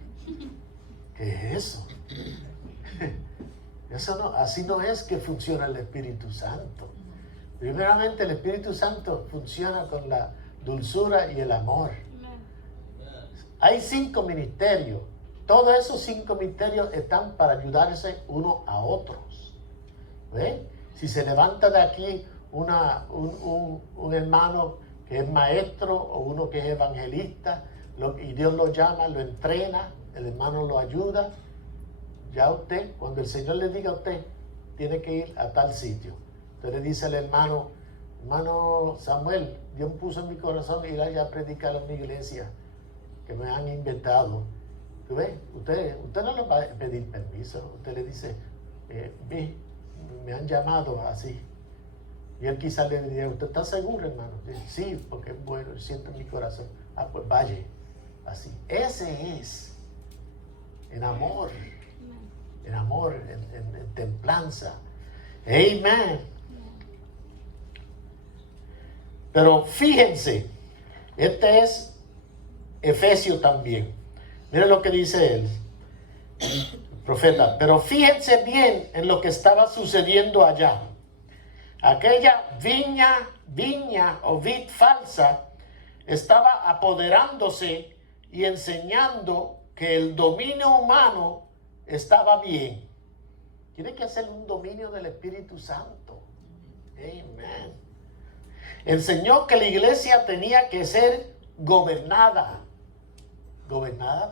¿qué es eso? Eso no, así no es que funciona el Espíritu Santo. Primeramente, el Espíritu Santo funciona con la dulzura y el amor. Hay 5 ministerios. Todos esos 5 ministerios están para ayudarse unos a otros. ¿Ven? Si se levanta de aquí un hermano que es maestro o uno que es evangelista, y Dios lo llama, lo entrena, el hermano lo ayuda, ya usted, cuando el Señor le diga a usted, tiene que ir a tal sitio. Usted le dice al hermano Samuel, Dios puso en mi corazón ir allá a predicar en mi iglesia, que me han inventado. ¿Tú ves? Usted no le va a pedir permiso, usted le dice, me han llamado así. Y él quizás le diría, ¿usted está seguro, hermano? Dice, sí, porque es bueno, siento en mi corazón. Ah, pues vaya, así. Ese es en amor, en templanza. Amén. Pero fíjense, este es Efesios también. Miren lo que dice él, el profeta. Pero fíjense bien en lo que estaba sucediendo allá. Aquella viña o vid falsa estaba apoderándose y enseñando que el dominio humano estaba bien. Tiene que ser un dominio del Espíritu Santo. Amén. Enseñó que la iglesia tenía que ser gobernada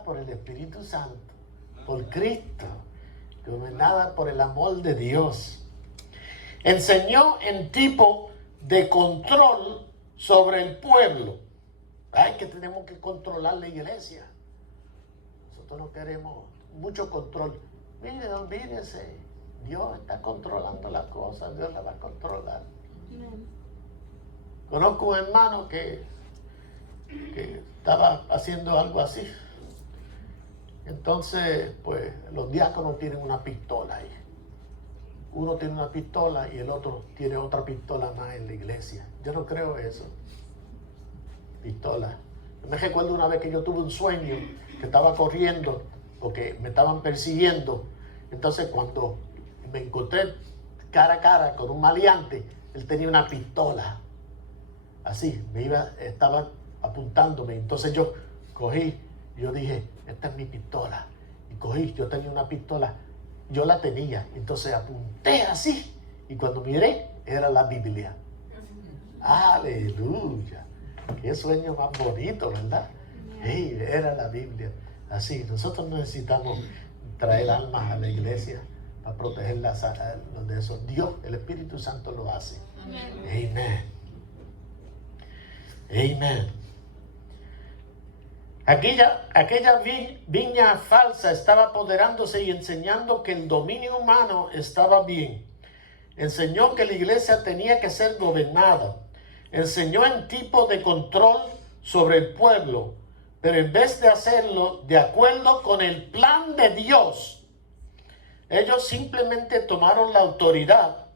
por el Espíritu Santo, por Cristo, gobernada por el amor de Dios. Enseñó en tipo de control sobre el pueblo. Ay, que tenemos que controlar la iglesia. Nosotros no queremos mucho control. Mire, olvídese, Dios está controlando las cosas, Dios las va a controlar. Conozco un hermano que estaba haciendo algo así. Entonces, pues, los diáconos tienen una pistola ahí. Uno tiene una pistola y el otro tiene otra pistola más en la iglesia. Yo no creo eso. Pistola. Yo me recuerdo una vez que yo tuve un sueño que estaba corriendo porque me estaban persiguiendo. Entonces, cuando me encontré cara a cara con un maleante, él tenía una pistola. Así, estaba apuntándome. Entonces yo cogí, yo dije, esta es mi pistola. Y cogí, yo tenía una pistola, yo la tenía. Entonces apunté así. Y cuando miré, era la Biblia. Aleluya. Qué sueño más bonito, ¿verdad? Hey, era la Biblia. Así, nosotros necesitamos traer almas a la iglesia para protegerlas de eso. Dios, el Espíritu Santo lo hace. Amén. Amén. Aquella viña falsa estaba apoderándose y enseñando que el dominio humano estaba bien. Enseñó que la iglesia tenía que ser gobernada. Enseñó en tipo de control sobre el pueblo, pero en vez de hacerlo de acuerdo con el plan de Dios, ellos simplemente tomaron la autoridad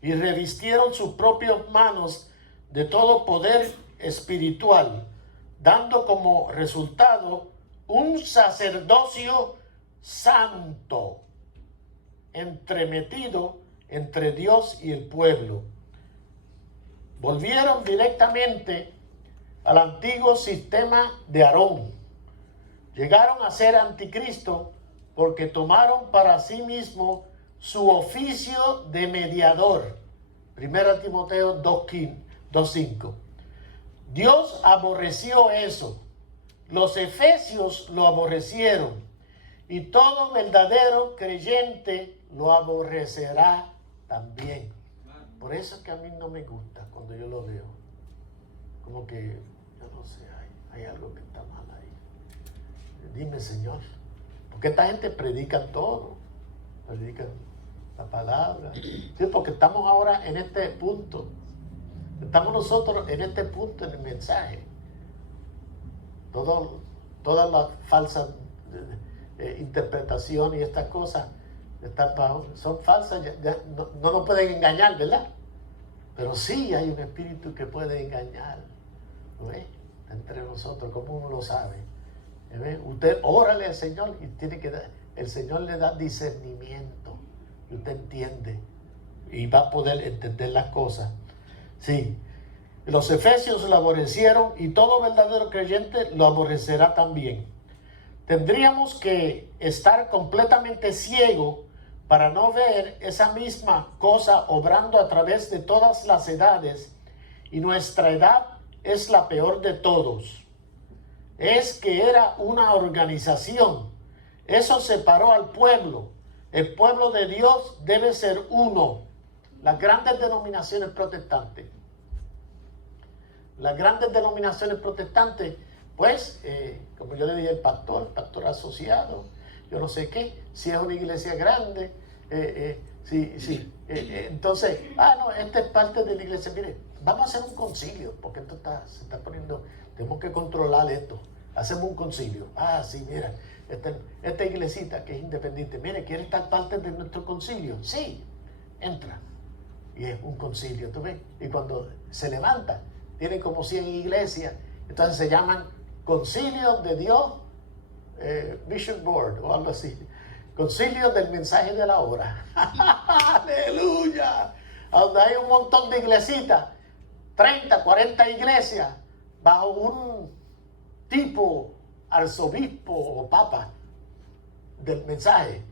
y revistieron sus propias manos de todo poder espiritual, dando como resultado un sacerdocio santo, entremetido entre Dios y el pueblo. Volvieron directamente al antiguo sistema de Aarón. Llegaron a ser anticristo porque tomaron para sí mismo su oficio de mediador. 1 Timoteo 2:5. Dios aborreció eso. Los efesios lo aborrecieron. Y todo verdadero creyente lo aborrecerá también. Por eso es que a mí no me gusta cuando yo lo veo. Como que yo no sé, hay algo que está mal ahí. Dime, Señor, porque esta gente predica todo, predican la palabra. Sí, porque estamos ahora en este punto. Estamos nosotros en este punto en el mensaje. Todas las falsas interpretaciones y estas cosas son falsas, no nos pueden engañar, ¿verdad? Pero sí hay un espíritu que puede engañar, ¿no es? Entre nosotros, como uno lo sabe. ¿Ves? Usted órale al Señor y el Señor le da discernimiento y usted entiende y va a poder entender las cosas. Sí, los efesios lo aborrecieron y todo verdadero creyente lo aborrecerá también. Tendríamos que estar completamente ciego para no ver esa misma cosa obrando a través de todas las edades, y nuestra edad es la peor de todos. Es que era una organización. Eso separó al pueblo. El pueblo de Dios debe ser uno. Las grandes denominaciones protestantes. Pues, como yo le dije, el pastor asociado, yo no sé qué, si es una iglesia grande, entonces, no, esta es parte de la iglesia. Mire, vamos a hacer un concilio, porque esto se está poniendo, tenemos que controlar esto. Hacemos un concilio. Sí, mira, esta iglesita que es independiente, mire, ¿quiere estar parte de nuestro concilio? Sí, entra. Y es un concilio, ¿tú ves? Y cuando se levanta, tienen como 100 iglesias, entonces se llaman Concilio de Dios, Vision Board o algo así. Concilio del mensaje de la hora. ¡Aleluya! Donde hay un montón de iglesitas, 30, 40 iglesias, bajo un tipo arzobispo o papa del mensaje.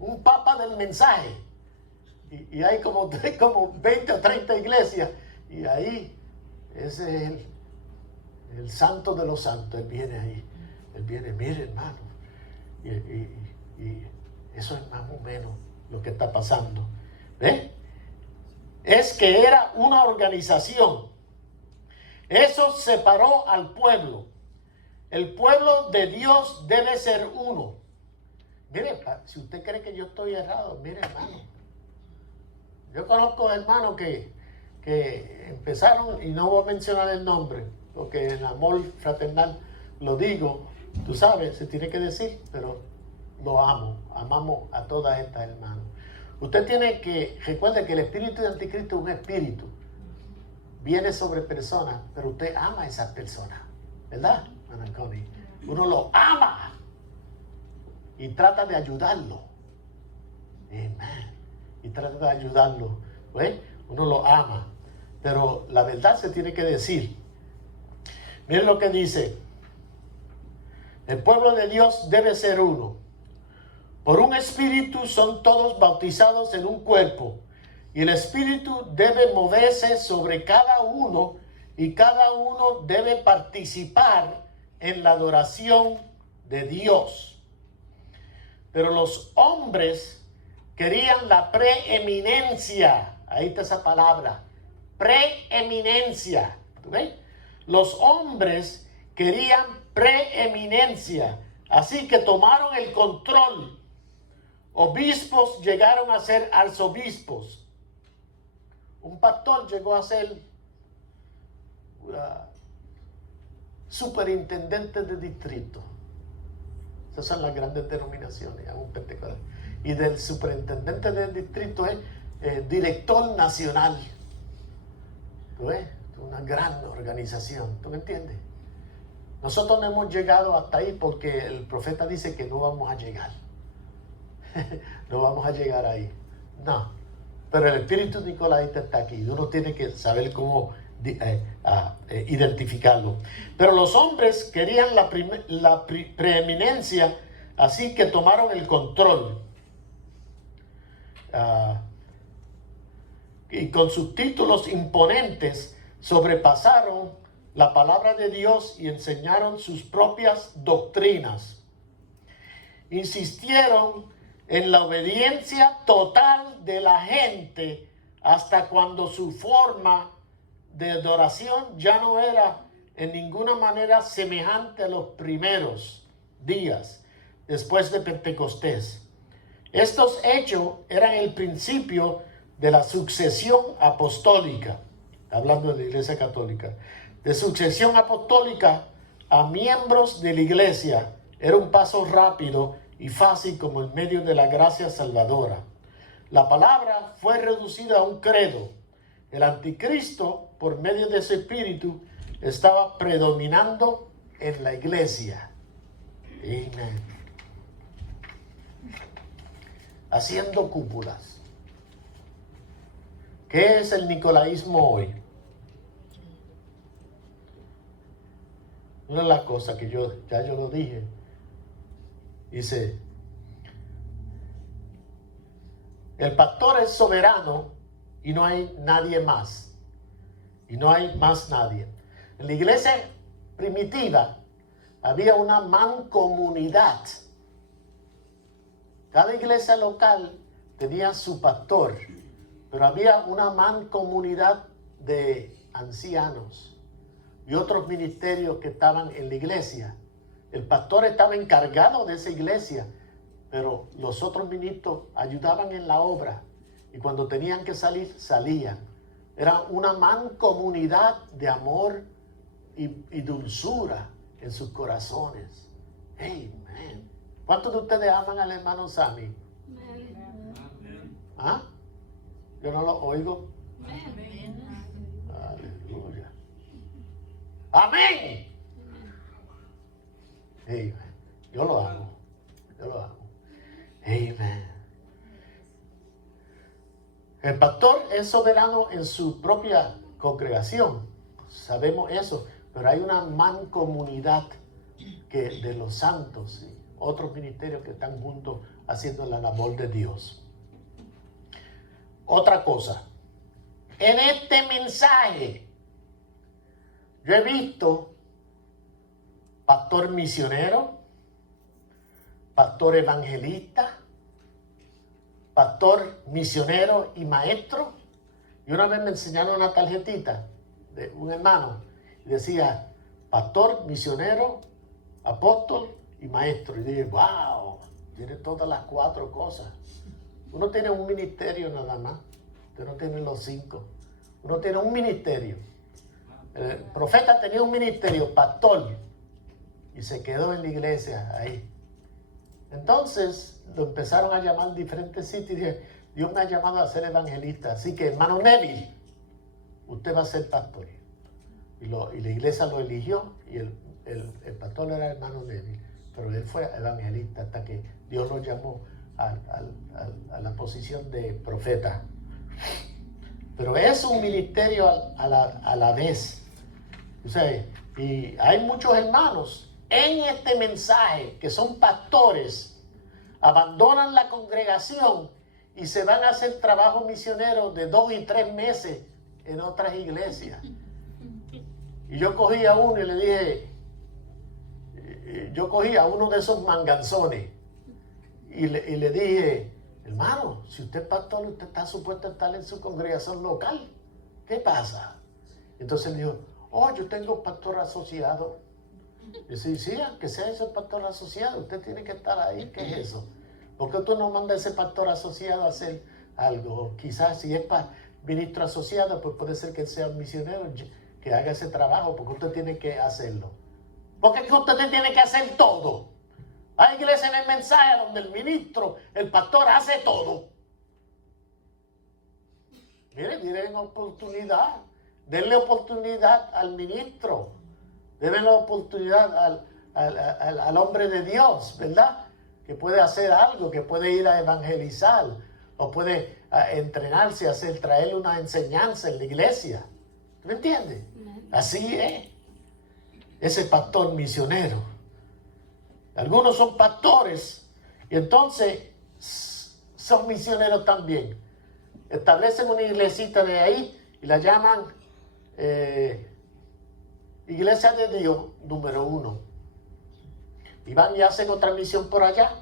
Un papa del mensaje. Y hay como 20 o 30 iglesias. Y ahí, ese es el santo de los santos. Él viene ahí. Él viene, mire, hermano. Y eso es más o menos lo que está pasando. ¿Ven? Es que era una organización. Eso separó al pueblo. El pueblo de Dios debe ser uno. Mire, si usted cree que yo estoy errado, mire, hermano. Yo conozco hermanos que empezaron, y no voy a mencionar el nombre, porque en amor fraternal lo digo, tú sabes, se tiene que decir, pero lo amamos a todas estas hermanos. Usted tiene que, recuerde que el espíritu de anticristo es un espíritu, viene sobre personas, pero usted ama a esas personas, ¿verdad, Ana Connie? Uno lo ama y trata de ayudarlo. Amén. Y trata de ayudarlo. ¿Ves? Uno lo ama. Pero la verdad se tiene que decir. Miren lo que dice. El pueblo de Dios debe ser uno. Por un espíritu son todos bautizados en un cuerpo. Y el espíritu debe moverse sobre cada uno. Y cada uno debe participar en la adoración de Dios. Pero los hombres querían la preeminencia. Ahí está esa palabra. Preeminencia. ¿Tú ves? Los hombres querían preeminencia. Así que tomaron el control. Obispos llegaron a ser arzobispos. Un pastor llegó a ser superintendente de distrito. Esas son las grandes denominaciones, aún pentecostal. Y del superintendente del distrito es director nacional. ¿Tú ves? Una gran organización. ¿Tú me entiendes? Nosotros no hemos llegado hasta ahí porque el profeta dice que no vamos a llegar. No vamos a llegar ahí. No. Pero el espíritu nicolaita está aquí. Uno tiene que saber cómo identificarlo. Pero los hombres querían la preeminencia, así que tomaron el control. Y con sus títulos imponentes sobrepasaron la palabra de Dios y enseñaron sus propias doctrinas. Insistieron en la obediencia total de la gente hasta cuando su forma de adoración ya no era en ninguna manera semejante a los primeros días después de Pentecostés. Estos hechos eran el principio de la sucesión apostólica, hablando de la Iglesia Católica, de sucesión apostólica a miembros de la Iglesia. Era un paso rápido y fácil como en medio de la gracia salvadora. La palabra fue reducida a un credo. El anticristo, por medio de su espíritu, estaba predominando en la iglesia. Amén. Haciendo cúpulas. ¿Qué es el nicolaísmo hoy? Una de las cosas que yo lo dije. Dice, el pastor es soberano y no hay nadie más. Y no hay más nadie. En la iglesia primitiva había una mancomunidad. Cada iglesia local tenía su pastor, pero había una mancomunidad de ancianos y otros ministerios que estaban en la iglesia. El pastor estaba encargado de esa iglesia, pero los otros ministros ayudaban en la obra y cuando tenían que salir, salían. Era una mancomunidad de amor y dulzura en sus corazones. Amén. ¿Cuántos de ustedes aman al hermano Sammy? ¿Ah? Yo no lo oigo. Aleluya. Amén. Amen. Yo lo amo. Yo lo amo. Amén. El pastor es soberano en su propia congregación. Sabemos eso. Pero hay una mancomunidad de los santos y otros ministerios que están juntos haciendo la labor de Dios. Otra cosa. En este mensaje yo he visto pastor misionero, pastor evangelista, pastor misionero y maestro. Y una vez me enseñaron una tarjetita de un hermano y decía pastor, misionero, apóstol y maestro. Y dije, wow, tiene todas las 4 cosas. Uno tiene un ministerio nada más. Usted no tiene los 5. Uno tiene un ministerio. El profeta tenía un ministerio, pastor, y se quedó en la iglesia ahí. Entonces lo empezaron a llamar en diferentes sitios y dije, Dios me ha llamado a ser evangelista. Así que, hermano Neville, usted va a ser pastor. Y la iglesia lo eligió y el pastor era hermano Neville. Pero él fue evangelista hasta que Dios lo llamó a la posición de profeta. Pero es un ministerio a la vez. O sea, y hay muchos hermanos en este mensaje que son pastores, abandonan la congregación y se van a hacer trabajo misionero de 2 y 3 meses en otras iglesias. Y yo cogí a uno y le dije, yo cogí a uno de esos manganzones y le dije, hermano, si usted es pastor, usted está supuesto a estar en su congregación local. ¿Qué pasa? Entonces él dijo, oh, yo tengo pastor asociado. Y yo sí, aunque sea ese pastor asociado, usted tiene que estar ahí. ¿Qué es eso? ¿Por qué tú no mandas a ese pastor asociado a hacer algo? Quizás si es ministro asociado, pues puede ser que sea un misionero que haga ese trabajo, porque usted tiene que hacerlo. Porque es que usted tiene que hacer todo. Hay iglesias en el mensaje donde el ministro, el pastor hace todo. Miren oportunidad. Denle oportunidad al ministro. Denle oportunidad al hombre de Dios, ¿verdad? Que puede hacer algo, que puede ir a evangelizar, o puede entrenarse, traerle una enseñanza en la iglesia. ¿Me entiendes? Así es. Ese pastor misionero. Algunos son pastores y entonces son misioneros también. Establecen una iglesita de ahí y la llaman Iglesia de Dios número 1. Y van y hacen otra misión por allá.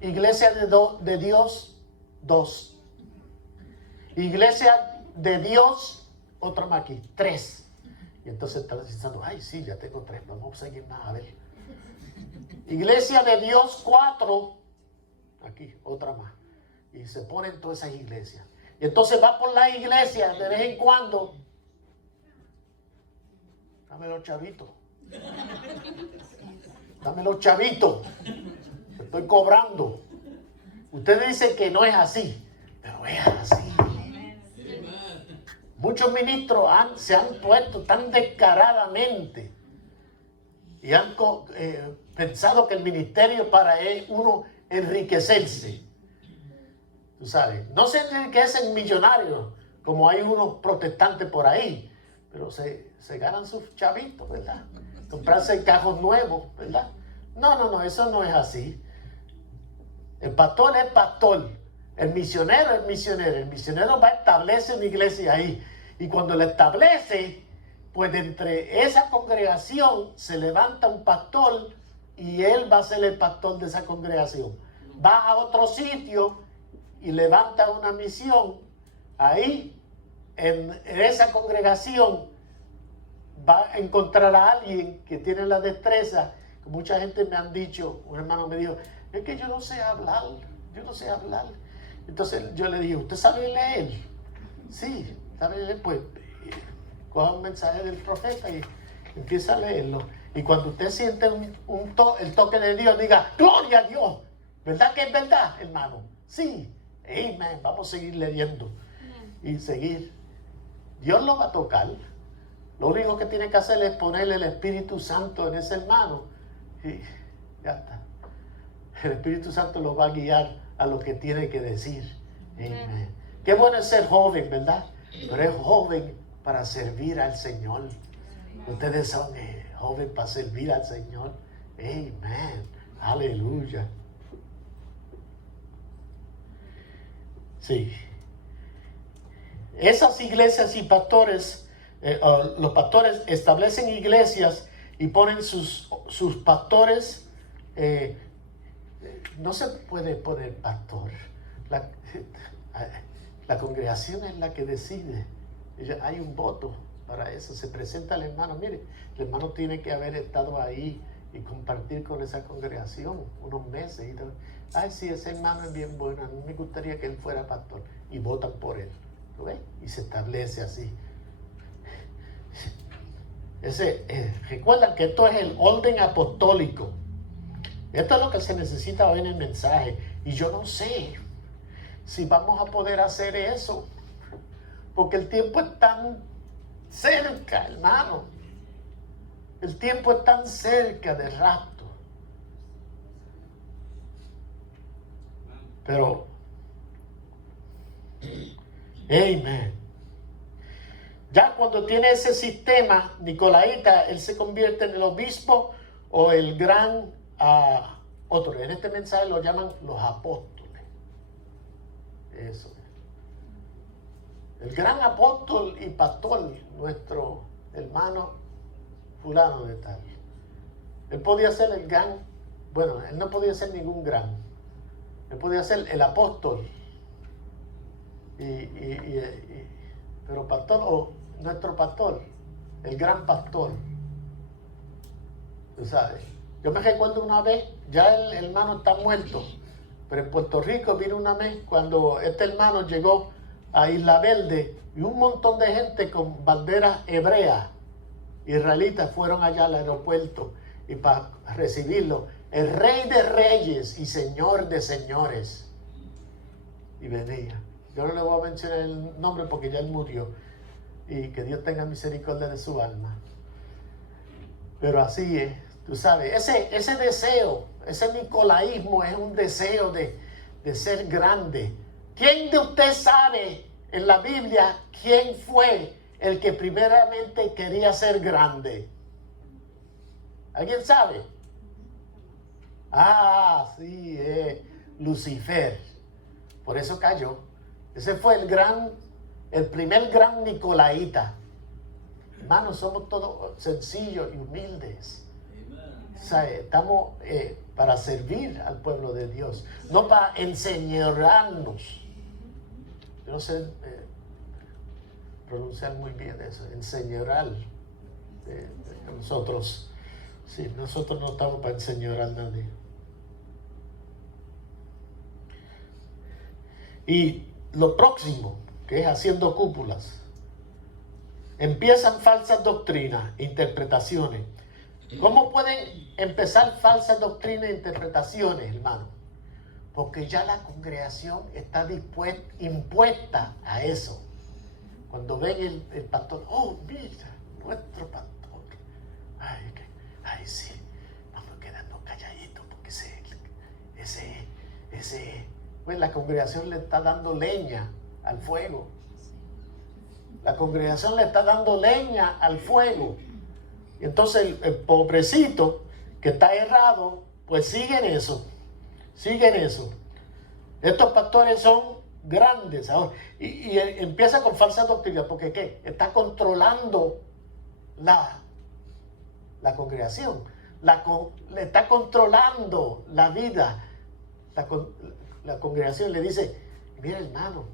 Iglesia de Dios 2. Iglesia de Dios, otra más aquí, 3. Y entonces están diciendo, ay, sí, ya tengo 3, vamos a seguir más, a ver. Iglesia de Dios 4, aquí, otra más. Y se ponen todas esas iglesias. Y entonces va por las iglesias de vez en cuando. Dame los chavitos. Dame los chavitos. Estoy cobrando. Ustedes dicen que no es así, pero es así. Muchos ministros se han puesto tan descaradamente y han pensado que el ministerio para uno enriquecerse. Tú sabes, no se enriquecen millonarios como hay unos protestantes por ahí, pero se ganan sus chavitos, ¿verdad? Comprarse cajos nuevos, ¿verdad? No, eso no es así. El pastor es pastor, el misionero es misionero. El misionero va a establecer una iglesia ahí. Y cuando la establece, pues de entre esa congregación se levanta un pastor y él va a ser el pastor de esa congregación. Va a otro sitio y levanta una misión. Ahí, en esa congregación, va a encontrar a alguien que tiene la destreza. Mucha gente me han dicho, un hermano me dijo, es que yo no sé hablar. Entonces yo le dije, ¿usted sabe leer? Sí, sabe leer, pues coja un mensaje del profeta y empieza a leerlo. Y cuando usted siente el toque de Dios, diga, gloria a Dios. ¿Verdad que es verdad, hermano? Sí, amén. Vamos a seguir leyendo y seguir. Dios lo va a tocar. Lo único que tiene que hacer es ponerle el Espíritu Santo en ese hermano y ya está. El Espíritu Santo lo va a guiar a lo que tiene que decir. Amén. Qué bueno es ser joven, ¿verdad? Pero es joven para servir al Señor. Ustedes son jóvenes para servir al Señor. Amén. Aleluya. Sí. Esas iglesias y pastores, los pastores establecen iglesias y ponen sus pastores. No se puede poner pastor. La congregación es la que decide. Hay un voto para eso. Se presenta el hermano. Mire, el hermano tiene que haber estado ahí y compartir con esa congregación unos meses. Ay, sí, ese hermano es bien bueno. A mí me gustaría que él fuera pastor. Y votan por él. ¿Lo ves? Y se establece así. Recuerdan que esto es el orden apostólico. Esto es lo que se necesita hoy en el mensaje. Y yo no sé si vamos a poder hacer eso. Porque el tiempo es tan cerca, hermano. El tiempo es tan cerca del rapto. Pero, amén. Ya cuando tiene ese sistema nicolaíta, él se convierte en el obispo o el gran otro. En este mensaje lo llaman los apóstoles. Eso es. El gran apóstol y pastor, nuestro hermano fulano de tal. Él podía ser el gran, bueno, él no podía ser ningún gran. Él podía ser el apóstol. Pero pastor, o nuestro pastor, el gran pastor. Tú sabes. Yo me recuerdo una vez, ya el hermano está muerto, pero en Puerto Rico vino una vez cuando este hermano llegó a Isla Verde y un montón de gente con banderas hebreas, israelitas, fueron allá al aeropuerto y para recibirlo. El Rey de Reyes y Señor de Señores. Y venía. Yo no le voy a mencionar el nombre porque ya él murió. Y que Dios tenga misericordia de su alma. Pero así es. Tú sabes, ese deseo, ese nicolaísmo es un deseo de ser grande. ¿Quién de usted sabe en la Biblia quién fue el que primeramente quería ser grande? ¿Alguien sabe? Ah, sí, Lucifer. Por eso cayó. Ese fue el primer gran nicolaíta. Hermanos, somos todos sencillos y humildes. O sea, estamos para servir al pueblo de Dios, no para enseñorarnos. Yo no sé pronunciar muy bien eso, enseñorar. Nosotros, sí, nosotros no estamos para enseñar a nadie. Y lo próximo, que es haciendo cúpulas, empiezan falsas doctrinas, interpretaciones. ¿Cómo pueden empezar falsas doctrinas e interpretaciones, hermano? Porque ya la congregación está impuesta a eso. Cuando ven el pastor, oh, mira, nuestro pastor. Ay, sí, vamos quedando calladitos porque pues la congregación le está dando leña al fuego. La congregación le está dando leña al fuego. Y entonces el pobrecito que está errado, pues siguen eso. Estos pastores son grandes ahora. Y empieza con falsa doctrina, porque ¿qué? Está controlando la congregación. Le está controlando la vida. La congregación le dice, mira hermano,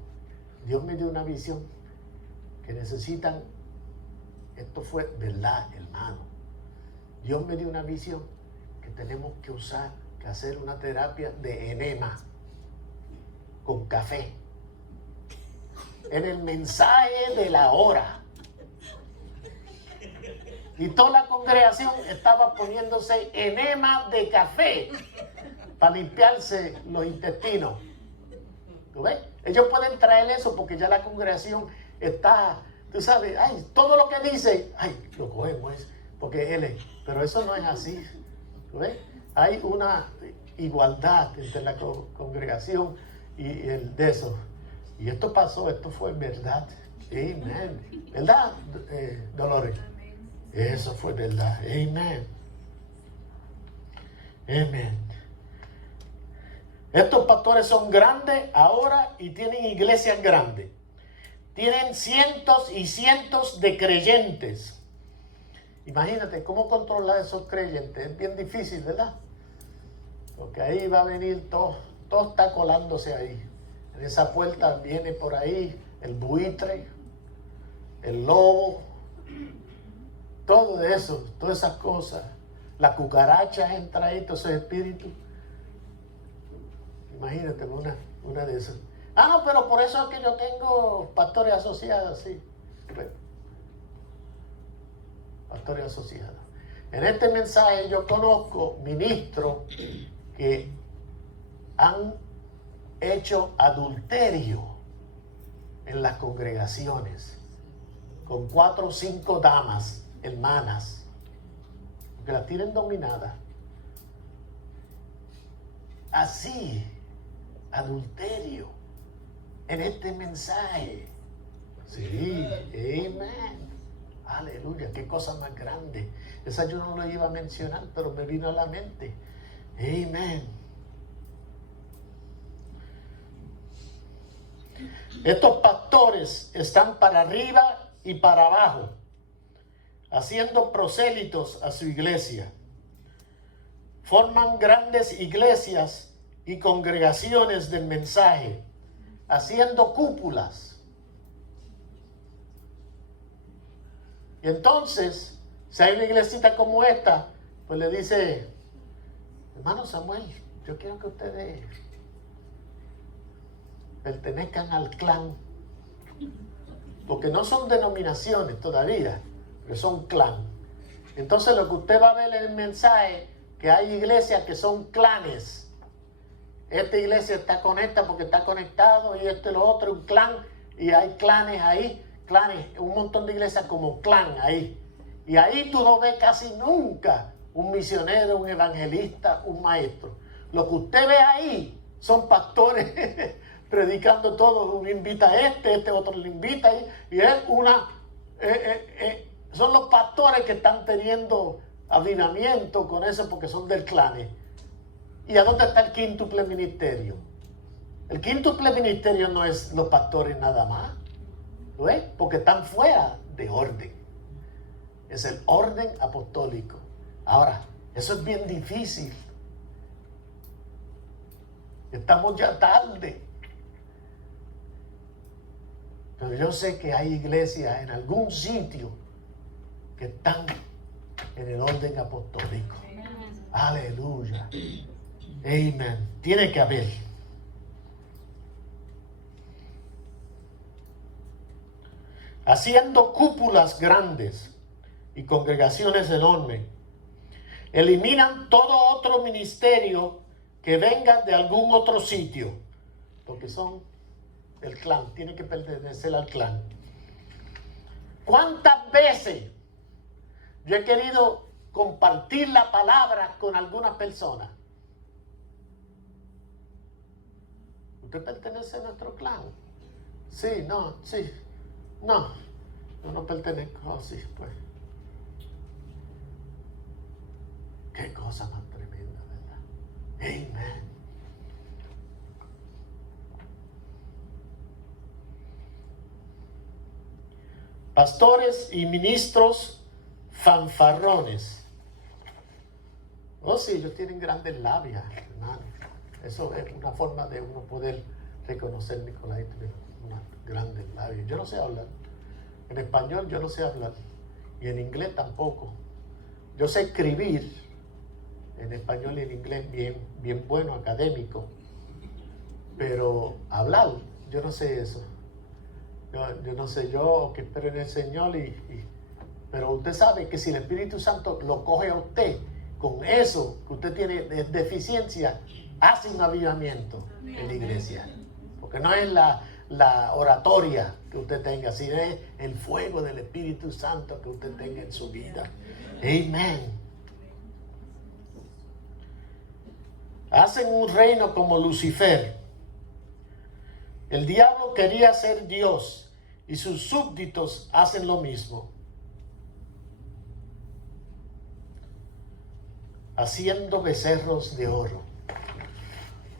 Dios me dio una visión que necesitan. Esto fue verdad, hermano. Dios me dio una visión que tenemos que hacer una terapia de enema con café. En el mensaje de la hora. Y toda la congregación estaba poniéndose enema de café para limpiarse los intestinos. ¿Tú ves? Ellos pueden traer eso porque ya la congregación está, tú sabes, ay, todo lo que dice, ay, lo cogemos, porque él es. Pero eso no es así. ¿Tú ves? Hay una igualdad entre la congregación y el de eso. Y esto pasó, esto fue verdad. Amén. ¿Verdad, Dolores? Eso fue verdad. Amén. Amén. Estos pastores son grandes ahora y tienen iglesias grandes. Tienen cientos y cientos de creyentes. Imagínate cómo controlar esos creyentes. Es bien difícil, ¿verdad? Porque ahí va a venir todo está colándose ahí. En esa puerta viene por ahí el buitre, el lobo, todo eso, todas esas cosas. La cucaracha entra ahí, todos esos espíritus. Imagínate una de esas. No, pero por eso es que yo tengo pastores asociados, sí. Bueno, pastores asociados. En este mensaje yo conozco ministros que han hecho adulterio en las congregaciones con 4 o 5 damas, hermanas, que las tienen dominadas. Así, adulterio en este mensaje. Sí, amén. Aleluya, qué cosa más grande. Esa yo no lo iba a mencionar, pero me vino a la mente. Amén. Estos pastores están para arriba y para abajo, haciendo prosélitos a su iglesia. Forman grandes iglesias y congregaciones del mensaje, haciendo cúpulas. Y entonces, si hay una iglesita como esta, pues le dice, hermano Samuel, yo quiero que ustedes pertenezcan al clan, porque no son denominaciones todavía, pero son clan. Entonces lo que usted va a ver en el mensaje, que hay iglesias que son clanes. Esta iglesia está conectada porque está conectado, y esto y lo otro, un clan, y hay clanes ahí, un montón de iglesias como clan ahí. Y ahí tú no ves casi nunca un misionero, un evangelista, un maestro. Lo que usted ve ahí son pastores predicando todo. Uno invita a este otro le invita, y es son los pastores que están teniendo avinamiento con eso porque son del clan. ¿Y a dónde está el quíntuple ministerio? El quíntuple ministerio no es los pastores nada más, ¿lo ves? Porque están fuera de orden. Es el orden apostólico. Ahora, eso es bien difícil. Estamos ya tarde. Pero yo sé que hay iglesias en algún sitio que están en el orden apostólico. Aleluya. Amén. Tiene que haber. Haciendo cúpulas grandes y congregaciones enormes, eliminan todo otro ministerio que venga de algún otro sitio, porque son el clan, tienen que pertenecer al clan. ¿Cuántas veces yo he querido compartir la palabra con algunas personas? ¿Usted pertenece a nuestro clan? Sí, no, sí. No, yo no pertenezco. Oh, sí, pues. Qué cosa más tremenda, ¿verdad? Amén. Pastores y ministros fanfarrones. Oh, sí, ellos tienen grandes labios, hermano. Eso es una forma de uno poder reconocer Nicolaita, unas grandes labios. Yo no sé hablar. En español yo no sé hablar. Y en inglés tampoco. Yo sé escribir en español y en inglés bien bueno, académico. Pero hablar, yo no sé eso. Yo no sé, yo que espero en el Señor pero usted sabe que si el Espíritu Santo lo coge a usted con eso que usted tiene de deficiencia, hace un avivamiento en la iglesia. Porque no es la oratoria que usted tenga, sino es el fuego del Espíritu Santo que usted tenga en su vida. Amén. Hacen un reino como Lucifer. El diablo quería ser Dios y sus súbditos hacen lo mismo. Haciendo becerros de oro.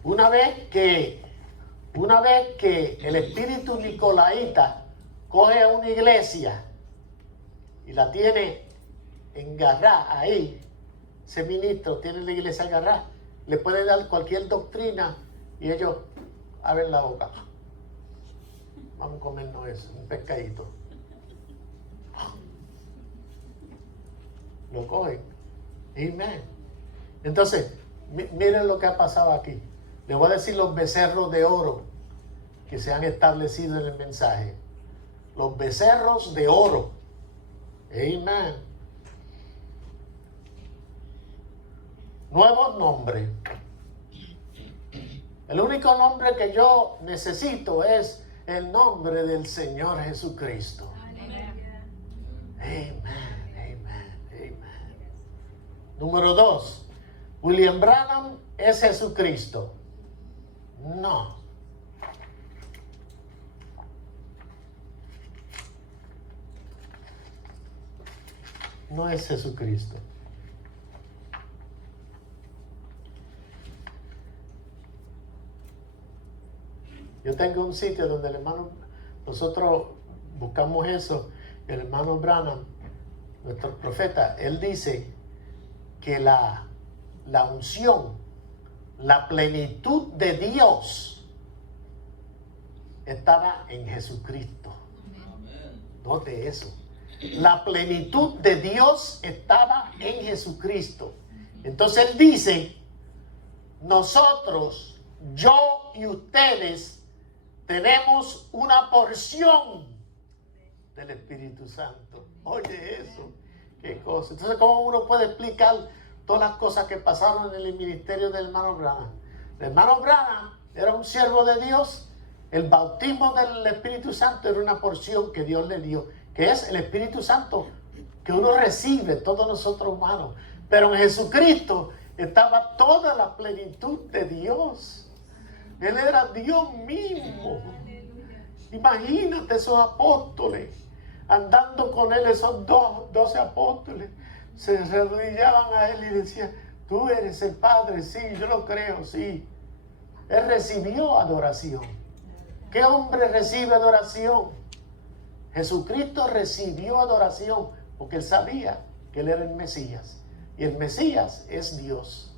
Una vez que el espíritu nicolaíta coge a una iglesia y la tiene engarrada ahí, ese ministro tiene la iglesia agarrada, le puede dar cualquier doctrina y ellos abren la boca. Vamos a comernos eso, un pescadito. Lo cogen. Amén. Entonces, miren lo que ha pasado aquí. Les voy a decir los becerros de oro que se han establecido en el mensaje. Los becerros de oro. Amén. Nuevos nombres. El único nombre que yo necesito es el nombre del Señor Jesucristo. Amén, amén, amén. Número 2. William Branham es Jesucristo. No. No es Jesucristo. Yo tengo un sitio donde el hermano, nosotros buscamos eso, el hermano Branham, nuestro profeta, él dice que la unción, la plenitud de Dios estaba en Jesucristo. Note eso. La plenitud de Dios estaba en Jesucristo. Entonces él dice, nosotros, yo y ustedes, tenemos una porción del Espíritu Santo. Oye eso, qué cosa. Entonces, ¿cómo uno puede explicar todas las cosas que pasaron en el ministerio del hermano Branham? El hermano Branham era un siervo de Dios. El bautismo del Espíritu Santo era una porción que Dios le dio, que es el Espíritu Santo que uno recibe, todos nosotros humanos. Pero en Jesucristo estaba toda la plenitud de Dios. Él era Dios mismo. Imagínate esos apóstoles andando con él, esos 12 apóstoles. Se arrodillaban a él y decían, tú eres el Padre, sí, yo lo creo, sí. Él recibió adoración. ¿Qué hombre recibe adoración? Jesucristo recibió adoración porque él sabía que él era el Mesías. Y el Mesías es Dios.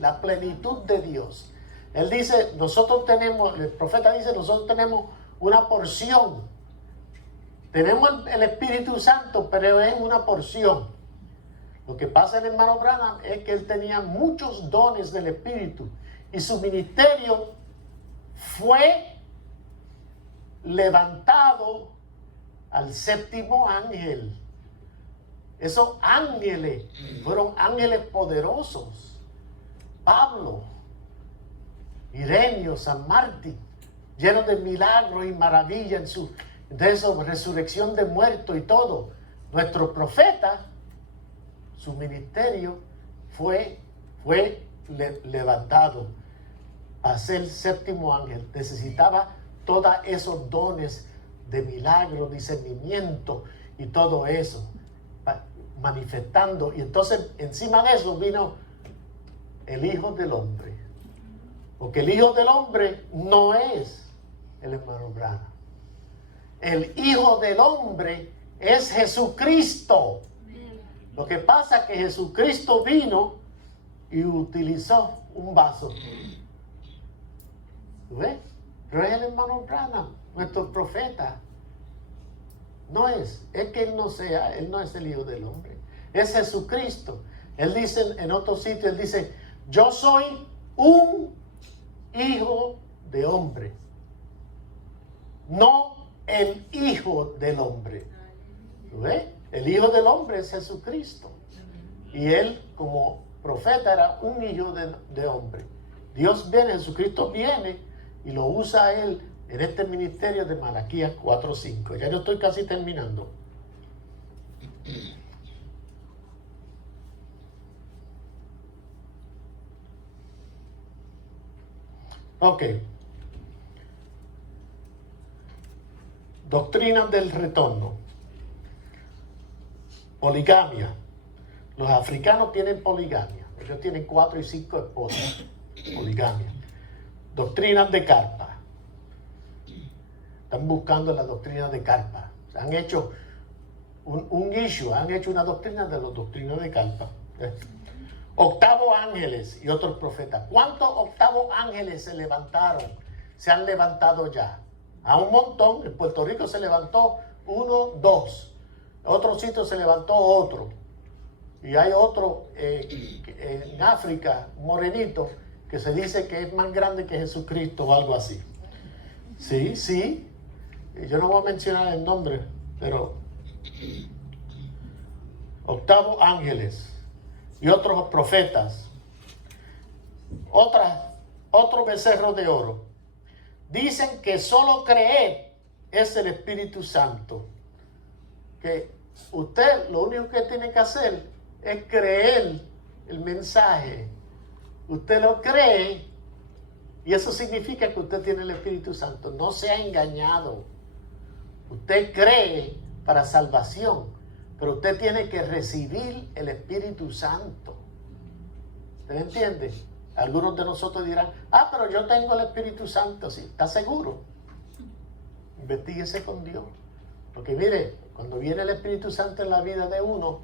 La plenitud de Dios. Él dice, nosotros tenemos, el profeta dice, nosotros tenemos una porción. Tenemos el Espíritu Santo, pero es una porción. Lo que pasa en el hermano Branham es que él tenía muchos dones del Espíritu y su ministerio fue levantado al séptimo ángel. Esos ángeles fueron ángeles poderosos. Pablo, Ireneo, San Martín, llenos de milagros y maravillas de su resurrección de muertos y todo. Nuestro profeta, su ministerio fue levantado a ser el séptimo ángel. Necesitaba todos esos dones de milagro, discernimiento y todo eso manifestando. Y entonces encima de eso vino el Hijo del Hombre, porque el Hijo del Hombre no es el hermano Branham. El Hijo del Hombre es Jesucristo. Lo que pasa es que Jesucristo vino y utilizó un vaso. ¿Ves? Pero es el hermano Branham, nuestro profeta. No es que él no es el Hijo del Hombre, es Jesucristo. Él dice en otro sitio, él dice, yo soy un hijo de hombre, no el Hijo del Hombre. ¿Ves? El Hijo del Hombre es Jesucristo. Y él como profeta era un hijo de hombre. Dios viene, Jesucristo viene y lo usa a él en este ministerio de Malaquías 4:5. Ya yo estoy casi terminando. Ok. Doctrinas del retorno. Poligamia. Los africanos tienen poligamia. Ellos tienen 4 y 5 esposas. Poligamia. Doctrinas de carpa. Están buscando la doctrina de carpa. Han hecho un issue, han hecho una doctrina de las doctrinas de carpa. Octavo ángeles y otros profetas. ¿Cuántos octavos ángeles se levantaron? Se han levantado ya. A un montón. En Puerto Rico se levantó 1, 2. En otro sitio se levantó otro. Y hay otro en África, un morenito, que se dice que es más grande que Jesucristo o algo así. Sí, sí. Yo no voy a mencionar el nombre, pero octavo ángeles y otros profetas, otro becerro de oro. Dicen que solo creer es el Espíritu Santo. Que usted lo único que tiene que hacer es creer el mensaje. Usted lo cree y eso significa que usted tiene el Espíritu Santo. No se ha engañado. Usted cree para salvación, pero usted tiene que recibir el Espíritu Santo. ¿Usted entiende? Algunos de nosotros dirán, pero yo tengo el Espíritu Santo. ¿Sí? ¿Está seguro? Investíguese con Dios. Porque mire, cuando viene el Espíritu Santo en la vida de uno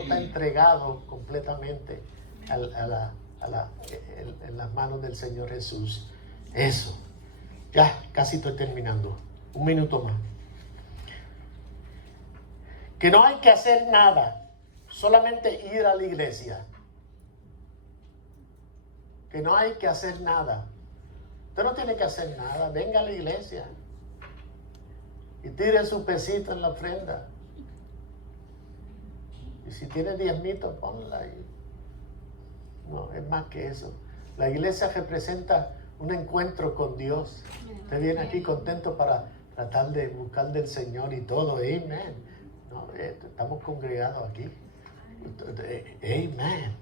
está entregado completamente en las manos del Señor Jesús. Eso. Ya, casi estoy terminando. Un minuto más. Que no hay que hacer nada, solamente ir a la iglesia. Que no hay que hacer nada. Usted no tiene que hacer nada, venga a la iglesia y tire su pesito en la ofrenda. Y si tiene diezmito, ponla ahí. No, es más que eso. La iglesia representa un encuentro con Dios. Usted viene aquí contento para tratar de buscar del Señor y todo. Amén. No, estamos congregados aquí. Amén.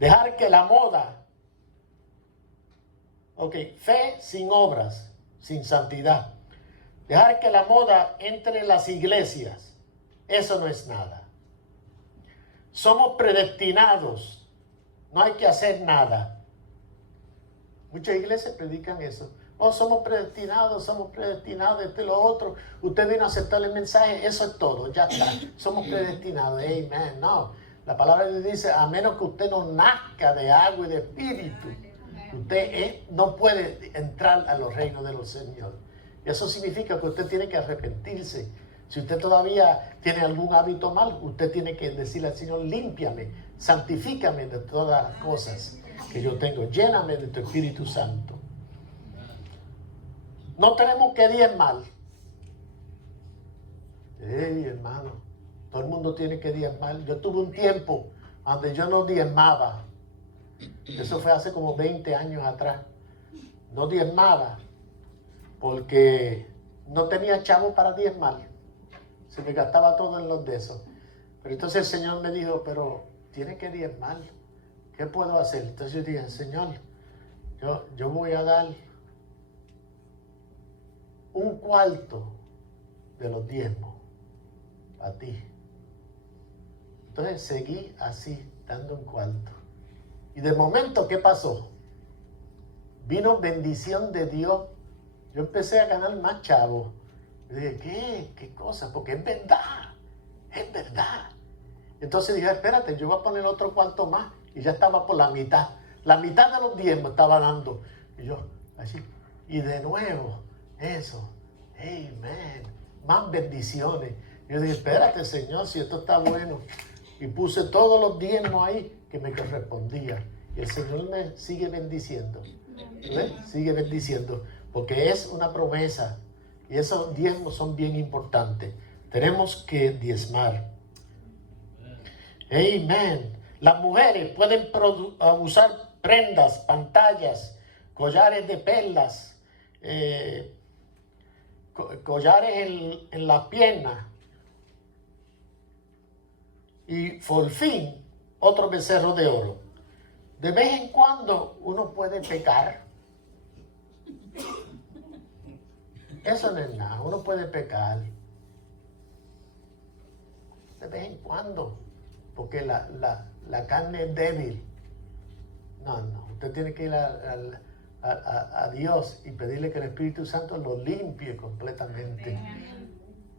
Dejar que la moda, fe sin obras, sin santidad. Dejar que la moda entre en las iglesias, eso no es nada. Somos predestinados, no hay que hacer nada. Muchas iglesias predican eso. Somos predestinados, esto y lo otro. Usted vino a aceptar el mensaje, eso es todo, ya está. Somos predestinados, amén. No, la palabra de Dios dice, a menos que usted no nazca de agua y de espíritu, usted no puede entrar a los reinos de los señores. Y eso significa que usted tiene que arrepentirse Si usted todavía tiene algún hábito mal, usted tiene que decirle al Señor, límpiame, santifícame de todas las cosas que yo tengo, lléname de tu Espíritu Santo. No tenemos que diezmar. Hermano, todo el mundo tiene que diezmar. Yo tuve un tiempo donde yo no diezmaba. Eso fue hace como 20 años atrás. No diezmaba porque no tenía chavo para diezmar. Se me gastaba todo en los de esos. Pero entonces el Señor me dijo, pero tiene que diezmar. ¿Qué puedo hacer? Entonces yo dije, Señor, yo voy a dar un cuarto de los diezmos a ti. Entonces seguí así, dando un cuarto. Y de momento, ¿qué pasó? Vino bendición de Dios. Yo empecé a ganar más chavos. Yo dije, ¿qué cosa? Porque es verdad, es verdad. Entonces dije, espérate, yo voy a poner otro cuarto más. Y ya estaba por la mitad. La mitad de los diezmos estaba dando. Y yo, así. Y de nuevo, eso. Amén. Más bendiciones. Yo dije, espérate, Señor, si esto está bueno. Y puse todos los diezmos ahí que me correspondía. Y el Señor me sigue bendiciendo. ¿Ves? Sigue bendiciendo. Porque es una promesa. Y esos diezmos son bien importantes. Tenemos que diezmar. Amén. Las mujeres pueden usar prendas, pantallas, collares de perlas, collares en las piernas. Y por fin, otro becerro de oro. De vez en cuando uno puede pecar. Eso no es nada, uno puede pecar. De vez en cuando. Porque la carne es débil. No, usted tiene que ir a Dios y pedirle que el Espíritu Santo lo limpie completamente.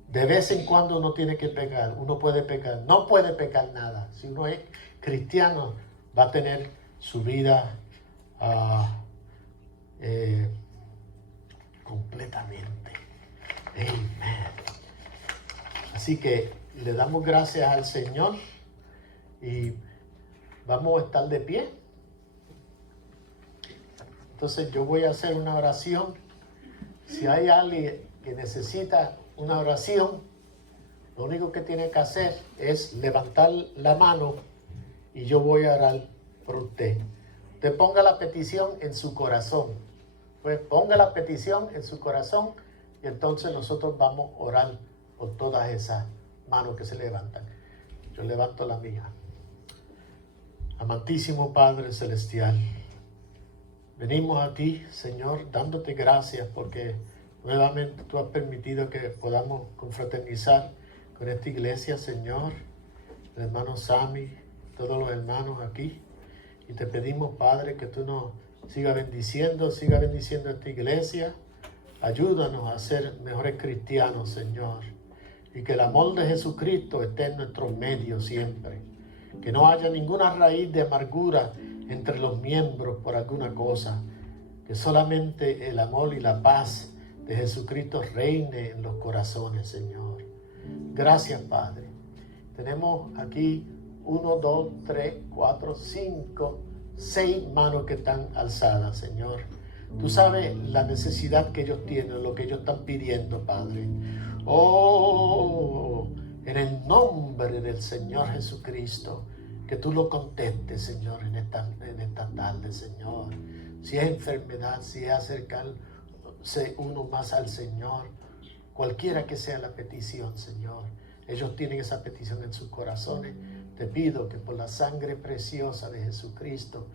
De vez en cuando uno tiene que pecar, uno puede pecar, no puede pecar nada. Si uno es cristiano, va a tener su vida completamente. Amén. Así que le damos gracias al Señor. Y vamos a estar de pie. Entonces yo voy a hacer una oración. Si hay alguien que necesita una oración, lo único que tiene que hacer es levantar la mano y yo voy a orar por usted. Usted ponga la petición en su corazón. Pues ponga la petición en su corazón y entonces nosotros vamos a orar por todas esas manos que se levantan. Yo levanto la mía. Amantísimo Padre Celestial, venimos a ti, Señor, dándote gracias porque nuevamente tú has permitido que podamos confraternizar con esta iglesia, Señor, el hermano Sammy, todos los hermanos aquí. Y te pedimos, Padre, que tú nos sigas bendiciendo esta iglesia. Ayúdanos a ser mejores cristianos, Señor. Y que el amor de Jesucristo esté en nuestros medios siempre. Que no haya ninguna raíz de amargura entre los miembros por alguna cosa. Que solamente el amor y la paz de Jesucristo reine en los corazones, Señor. Gracias, Padre. Tenemos aquí 1, 2, 3, 4, 5, 6 manos que están alzadas, Señor. Tú sabes la necesidad que ellos tienen, lo que ellos están pidiendo, Padre. Oh, en el nombre del Señor Jesucristo, que tú lo contestes, Señor, en esta tarde, Señor. Si es enfermedad, si es acercarse uno más al Señor, cualquiera que sea la petición, Señor. Ellos tienen esa petición en sus corazones. Te pido que por la sangre preciosa de Jesucristo,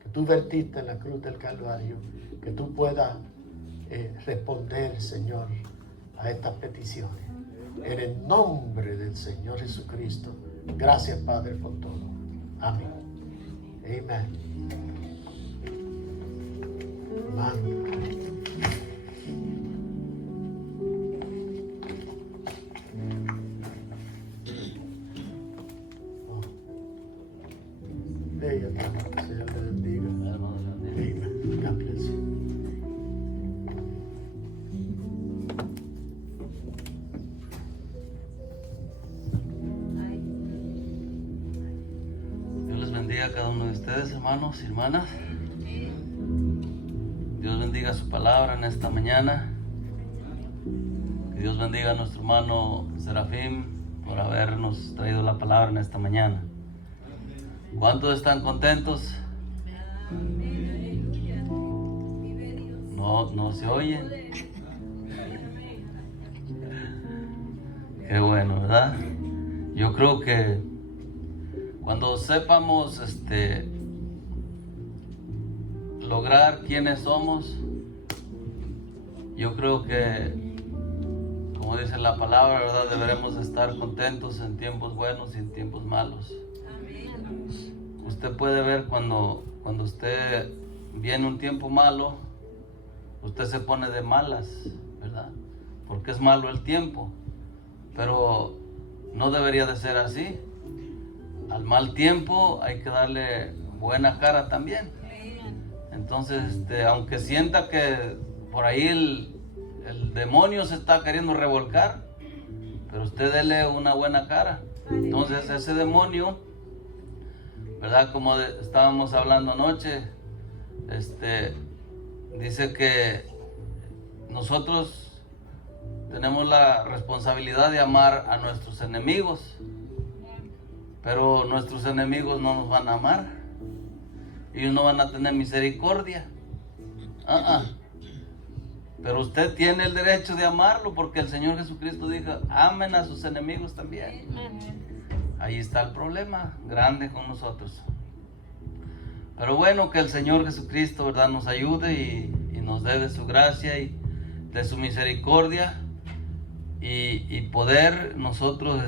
que tú vertiste en la cruz del Calvario, que tú puedas responder, Señor, a estas peticiones. En el nombre del Señor Jesucristo. Gracias, Padre, por todo. Amén. Amén. Amén. Señor le bendiga. Amén. God bless you. de ustedes, hermanos y hermanas. Dios bendiga su palabra en esta mañana. Que Dios bendiga a nuestro hermano Serafín por habernos traído la palabra en esta mañana. ¿Cuántos están contentos? No se oyen. Qué bueno, ¿verdad? Yo creo que cuando sepamos lograr quiénes somos, yo creo que, como dice la palabra, ¿verdad? Deberemos estar contentos en tiempos buenos y en tiempos malos. Usted puede ver cuando usted viene un tiempo malo, usted se pone de malas, ¿verdad? Porque es malo el tiempo, pero no debería de ser así. Al mal tiempo hay que darle buena cara también. Entonces, aunque sienta que por ahí el demonio se está queriendo revolcar, pero usted dele una buena cara. Entonces ese demonio, ¿verdad? Como estábamos hablando anoche, dice que nosotros tenemos la responsabilidad de amar a nuestros enemigos, pero nuestros enemigos no nos van a amar, ellos no van a tener misericordia. Pero usted tiene el derecho de amarlo, porque el Señor Jesucristo dijo: amen a sus enemigos también. Ahí está el problema grande con nosotros. Pero bueno, que el Señor Jesucristo, ¿verdad?, nos ayude y nos dé de su gracia y de su misericordia, y poder nosotros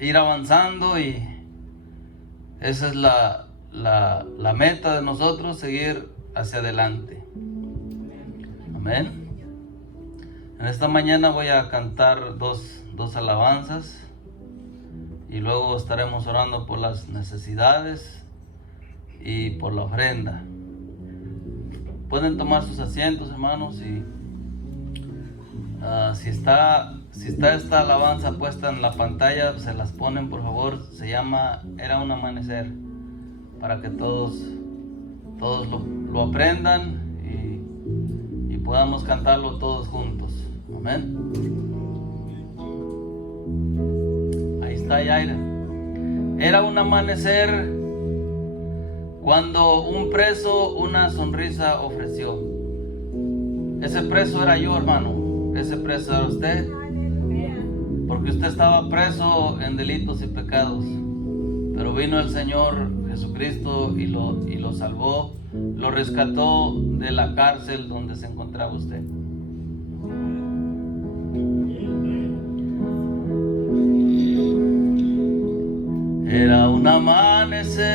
ir avanzando, y esa es la meta de nosotros, seguir hacia adelante. Amén. En esta mañana voy a cantar dos alabanzas, y luego estaremos orando por las necesidades y por la ofrenda. Pueden tomar sus asientos, hermanos, y si está esta alabanza puesta en la pantalla, se las ponen, por favor. Se llama Era un amanecer, para que todos lo aprendan y podamos cantarlo todos juntos. Amén. Ahí está Yaira. Era un amanecer cuando un preso una sonrisa ofreció. Ese preso era yo, hermano. Ese preso era usted, porque usted estaba preso en delitos y pecados, pero vino el Señor Jesucristo y lo salvó, lo rescató de la cárcel donde se encontraba usted. Era un amanecer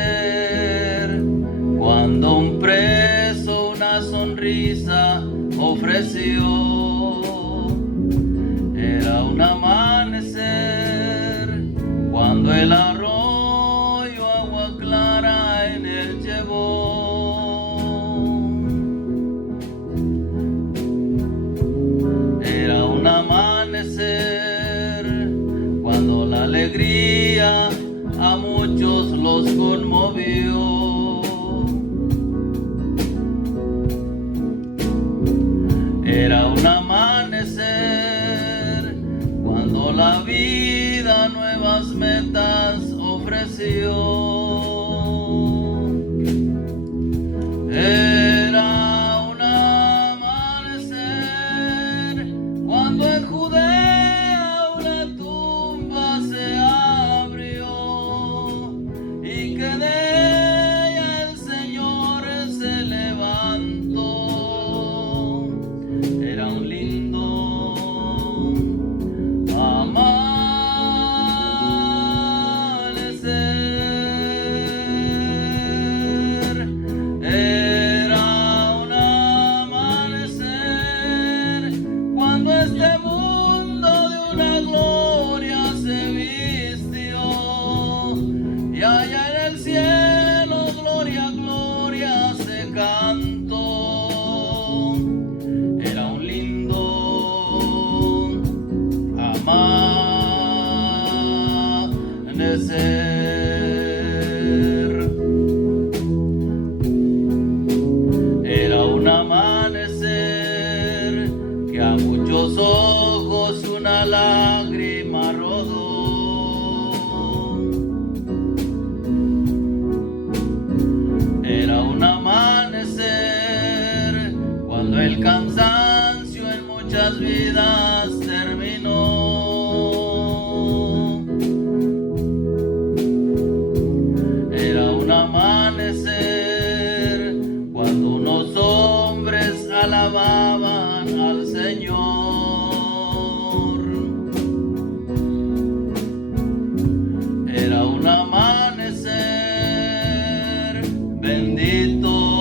cuando un preso una sonrisa ofreció. Era un amanecer cuando el arroyo agua clara en él llevó. Era un amanecer cuando la alegría a muchos los conmovió. Era un amanecer cuando la vida nuevas metas ofreció. Era un amanecer cuando en Judea una tumba se abrió y que de ella el Señor se levantó. Era un lindo amanecer. El cansancio en muchas vidas terminó. Era un amanecer cuando unos hombres alababan al Señor. Era un amanecer bendito.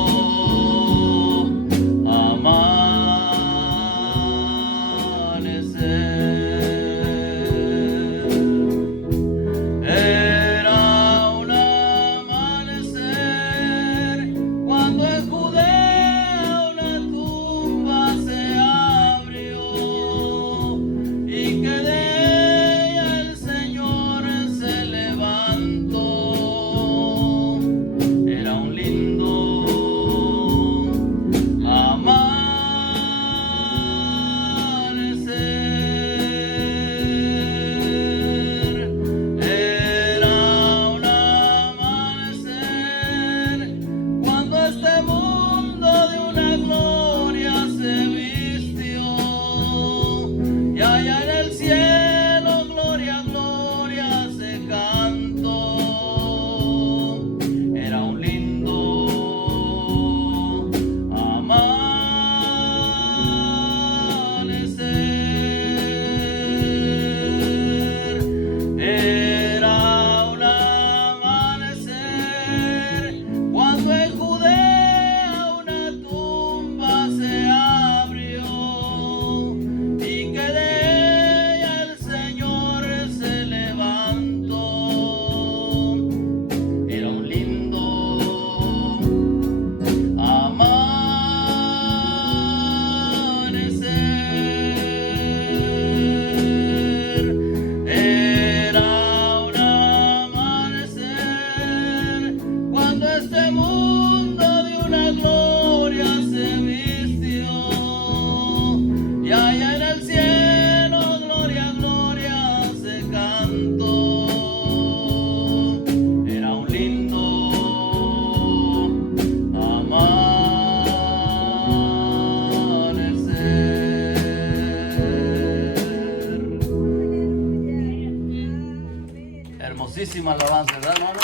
Hermosísima alabanza, ¿verdad, hermano?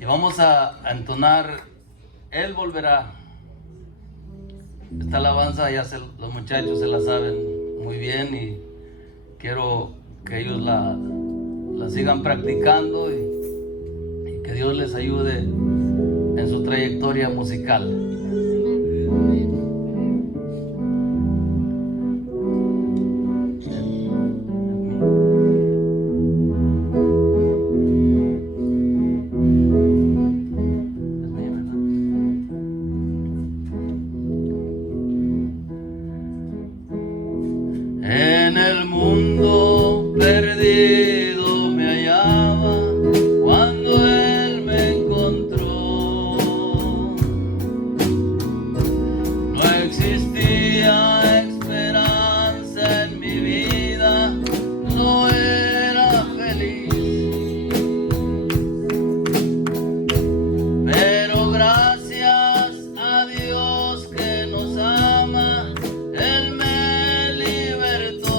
Y vamos a entonar Él volverá. Esta alabanza ya los muchachos se la saben muy bien y quiero que ellos la sigan practicando y que Dios les ayude en su trayectoria musical. En el mundo perdido me hallaba cuando Él me encontró. No existía esperanza en mi vida, no era feliz. Pero gracias a Dios que nos ama, Él me libertó.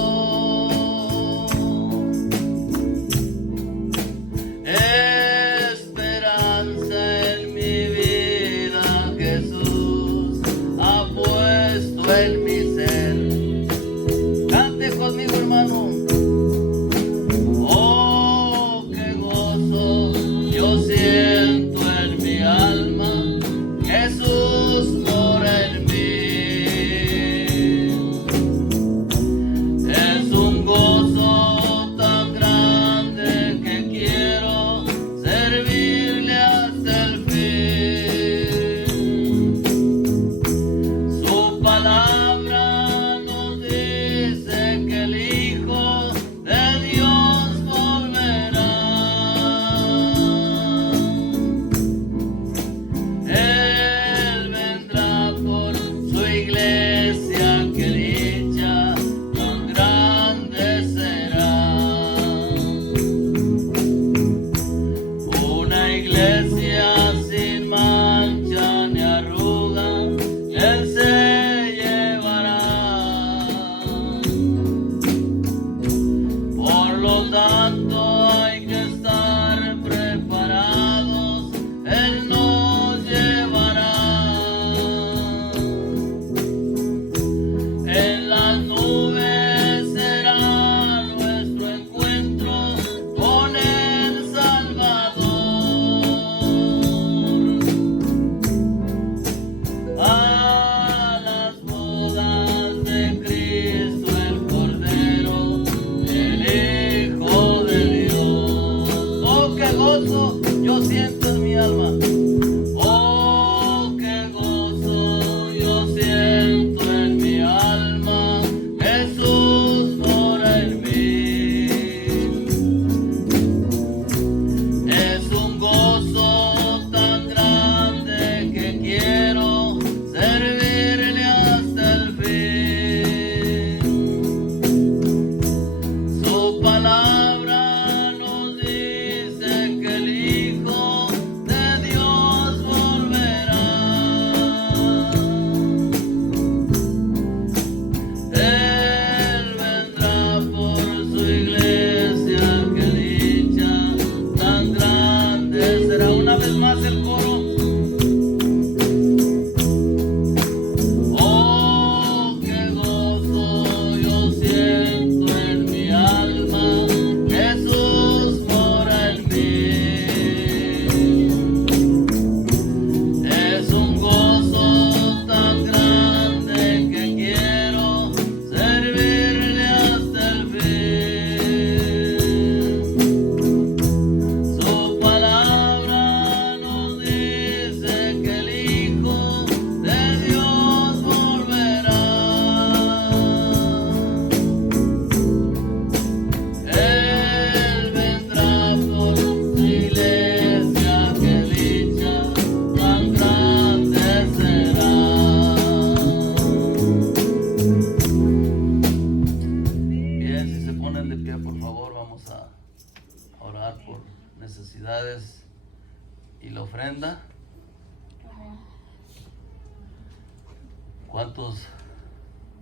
¿Cuántos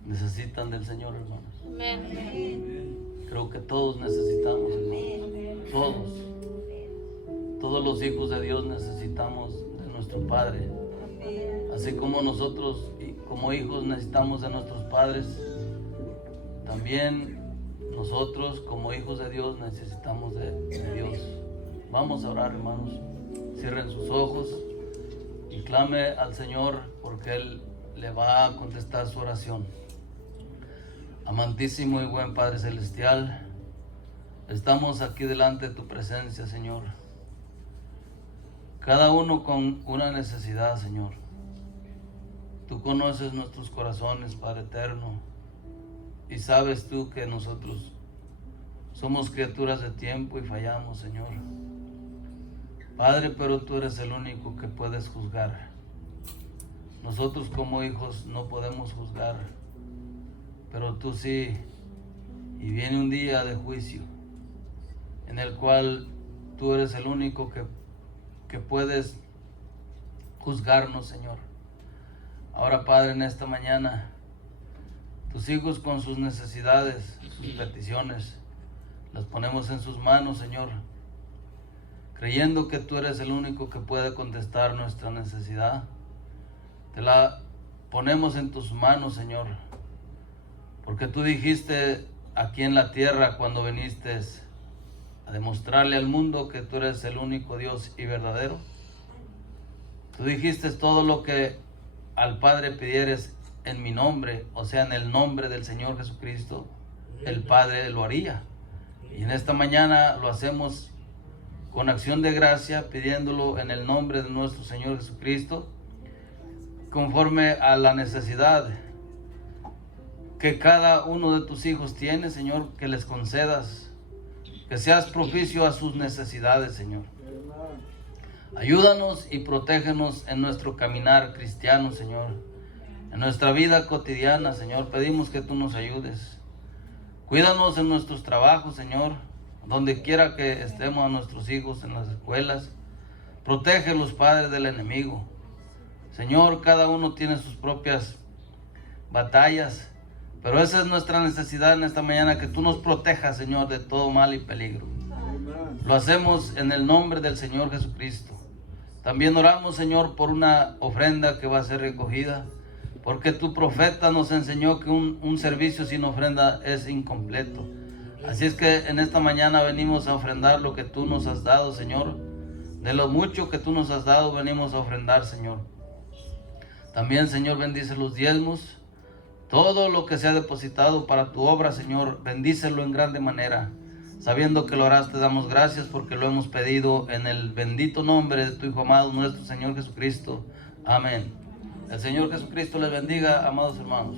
necesitan del Señor, hermanos? Creo que todos necesitamos, hermanos. Todos los hijos de Dios necesitamos de nuestro Padre. Así como nosotros, como hijos, necesitamos de nuestros padres, también nosotros, como hijos de Dios, necesitamos de Dios. Vamos a orar, hermanos. Cierren sus ojos y clame al Señor, porque Él le va a contestar su oración. Amantísimo y buen Padre Celestial, estamos aquí delante de tu presencia, Señor. Cada uno con una necesidad, Señor. Tú conoces nuestros corazones, Padre eterno, y sabes tú que nosotros somos criaturas de tiempo y fallamos, Señor. Padre, pero tú eres el único que puedes juzgar. Nosotros como hijos no podemos juzgar, pero tú sí. Y viene un día de juicio en el cual tú eres el único que puedes juzgarnos, Señor. Ahora, Padre, en esta mañana, tus hijos con sus necesidades, sus peticiones, las ponemos en sus manos, Señor, creyendo que tú eres el único que puede contestar nuestra necesidad. Te la ponemos en tus manos, Señor, porque tú dijiste aquí en la tierra cuando viniste a demostrarle al mundo que tú eres el único Dios y verdadero. Tú dijiste todo lo que al Padre pidieres en mi nombre, o sea, en el nombre del Señor Jesucristo, el Padre lo haría. Y en esta mañana lo hacemos con acción de gracia, pidiéndolo en el nombre de nuestro Señor Jesucristo, conforme a la necesidad que cada uno de tus hijos tiene, Señor, que les concedas, que seas propicio a sus necesidades, Señor. Ayúdanos y protégenos en nuestro caminar cristiano, Señor. En nuestra vida cotidiana, Señor, pedimos que tú nos ayudes. Cuídanos en nuestros trabajos, Señor, donde quiera que estemos a nuestros hijos, en las escuelas. Protege los padres del enemigo. Señor, cada uno tiene sus propias batallas, pero esa es nuestra necesidad en esta mañana, que tú nos protejas, Señor, de todo mal y peligro. Lo hacemos en el nombre del Señor Jesucristo. También oramos, Señor, por una ofrenda que va a ser recogida, porque tu profeta nos enseñó que un servicio sin ofrenda es incompleto. Así es que en esta mañana venimos a ofrendar lo que tú nos has dado, Señor. De lo mucho que tú nos has dado, venimos a ofrendar, Señor. También, Señor, bendice los diezmos. Todo lo que se ha depositado para tu obra, Señor, bendícelo en grande manera. Sabiendo que lo harás, te damos gracias porque lo hemos pedido en el bendito nombre de tu Hijo amado, nuestro Señor Jesucristo. Amén. El Señor Jesucristo les bendiga, amados hermanos.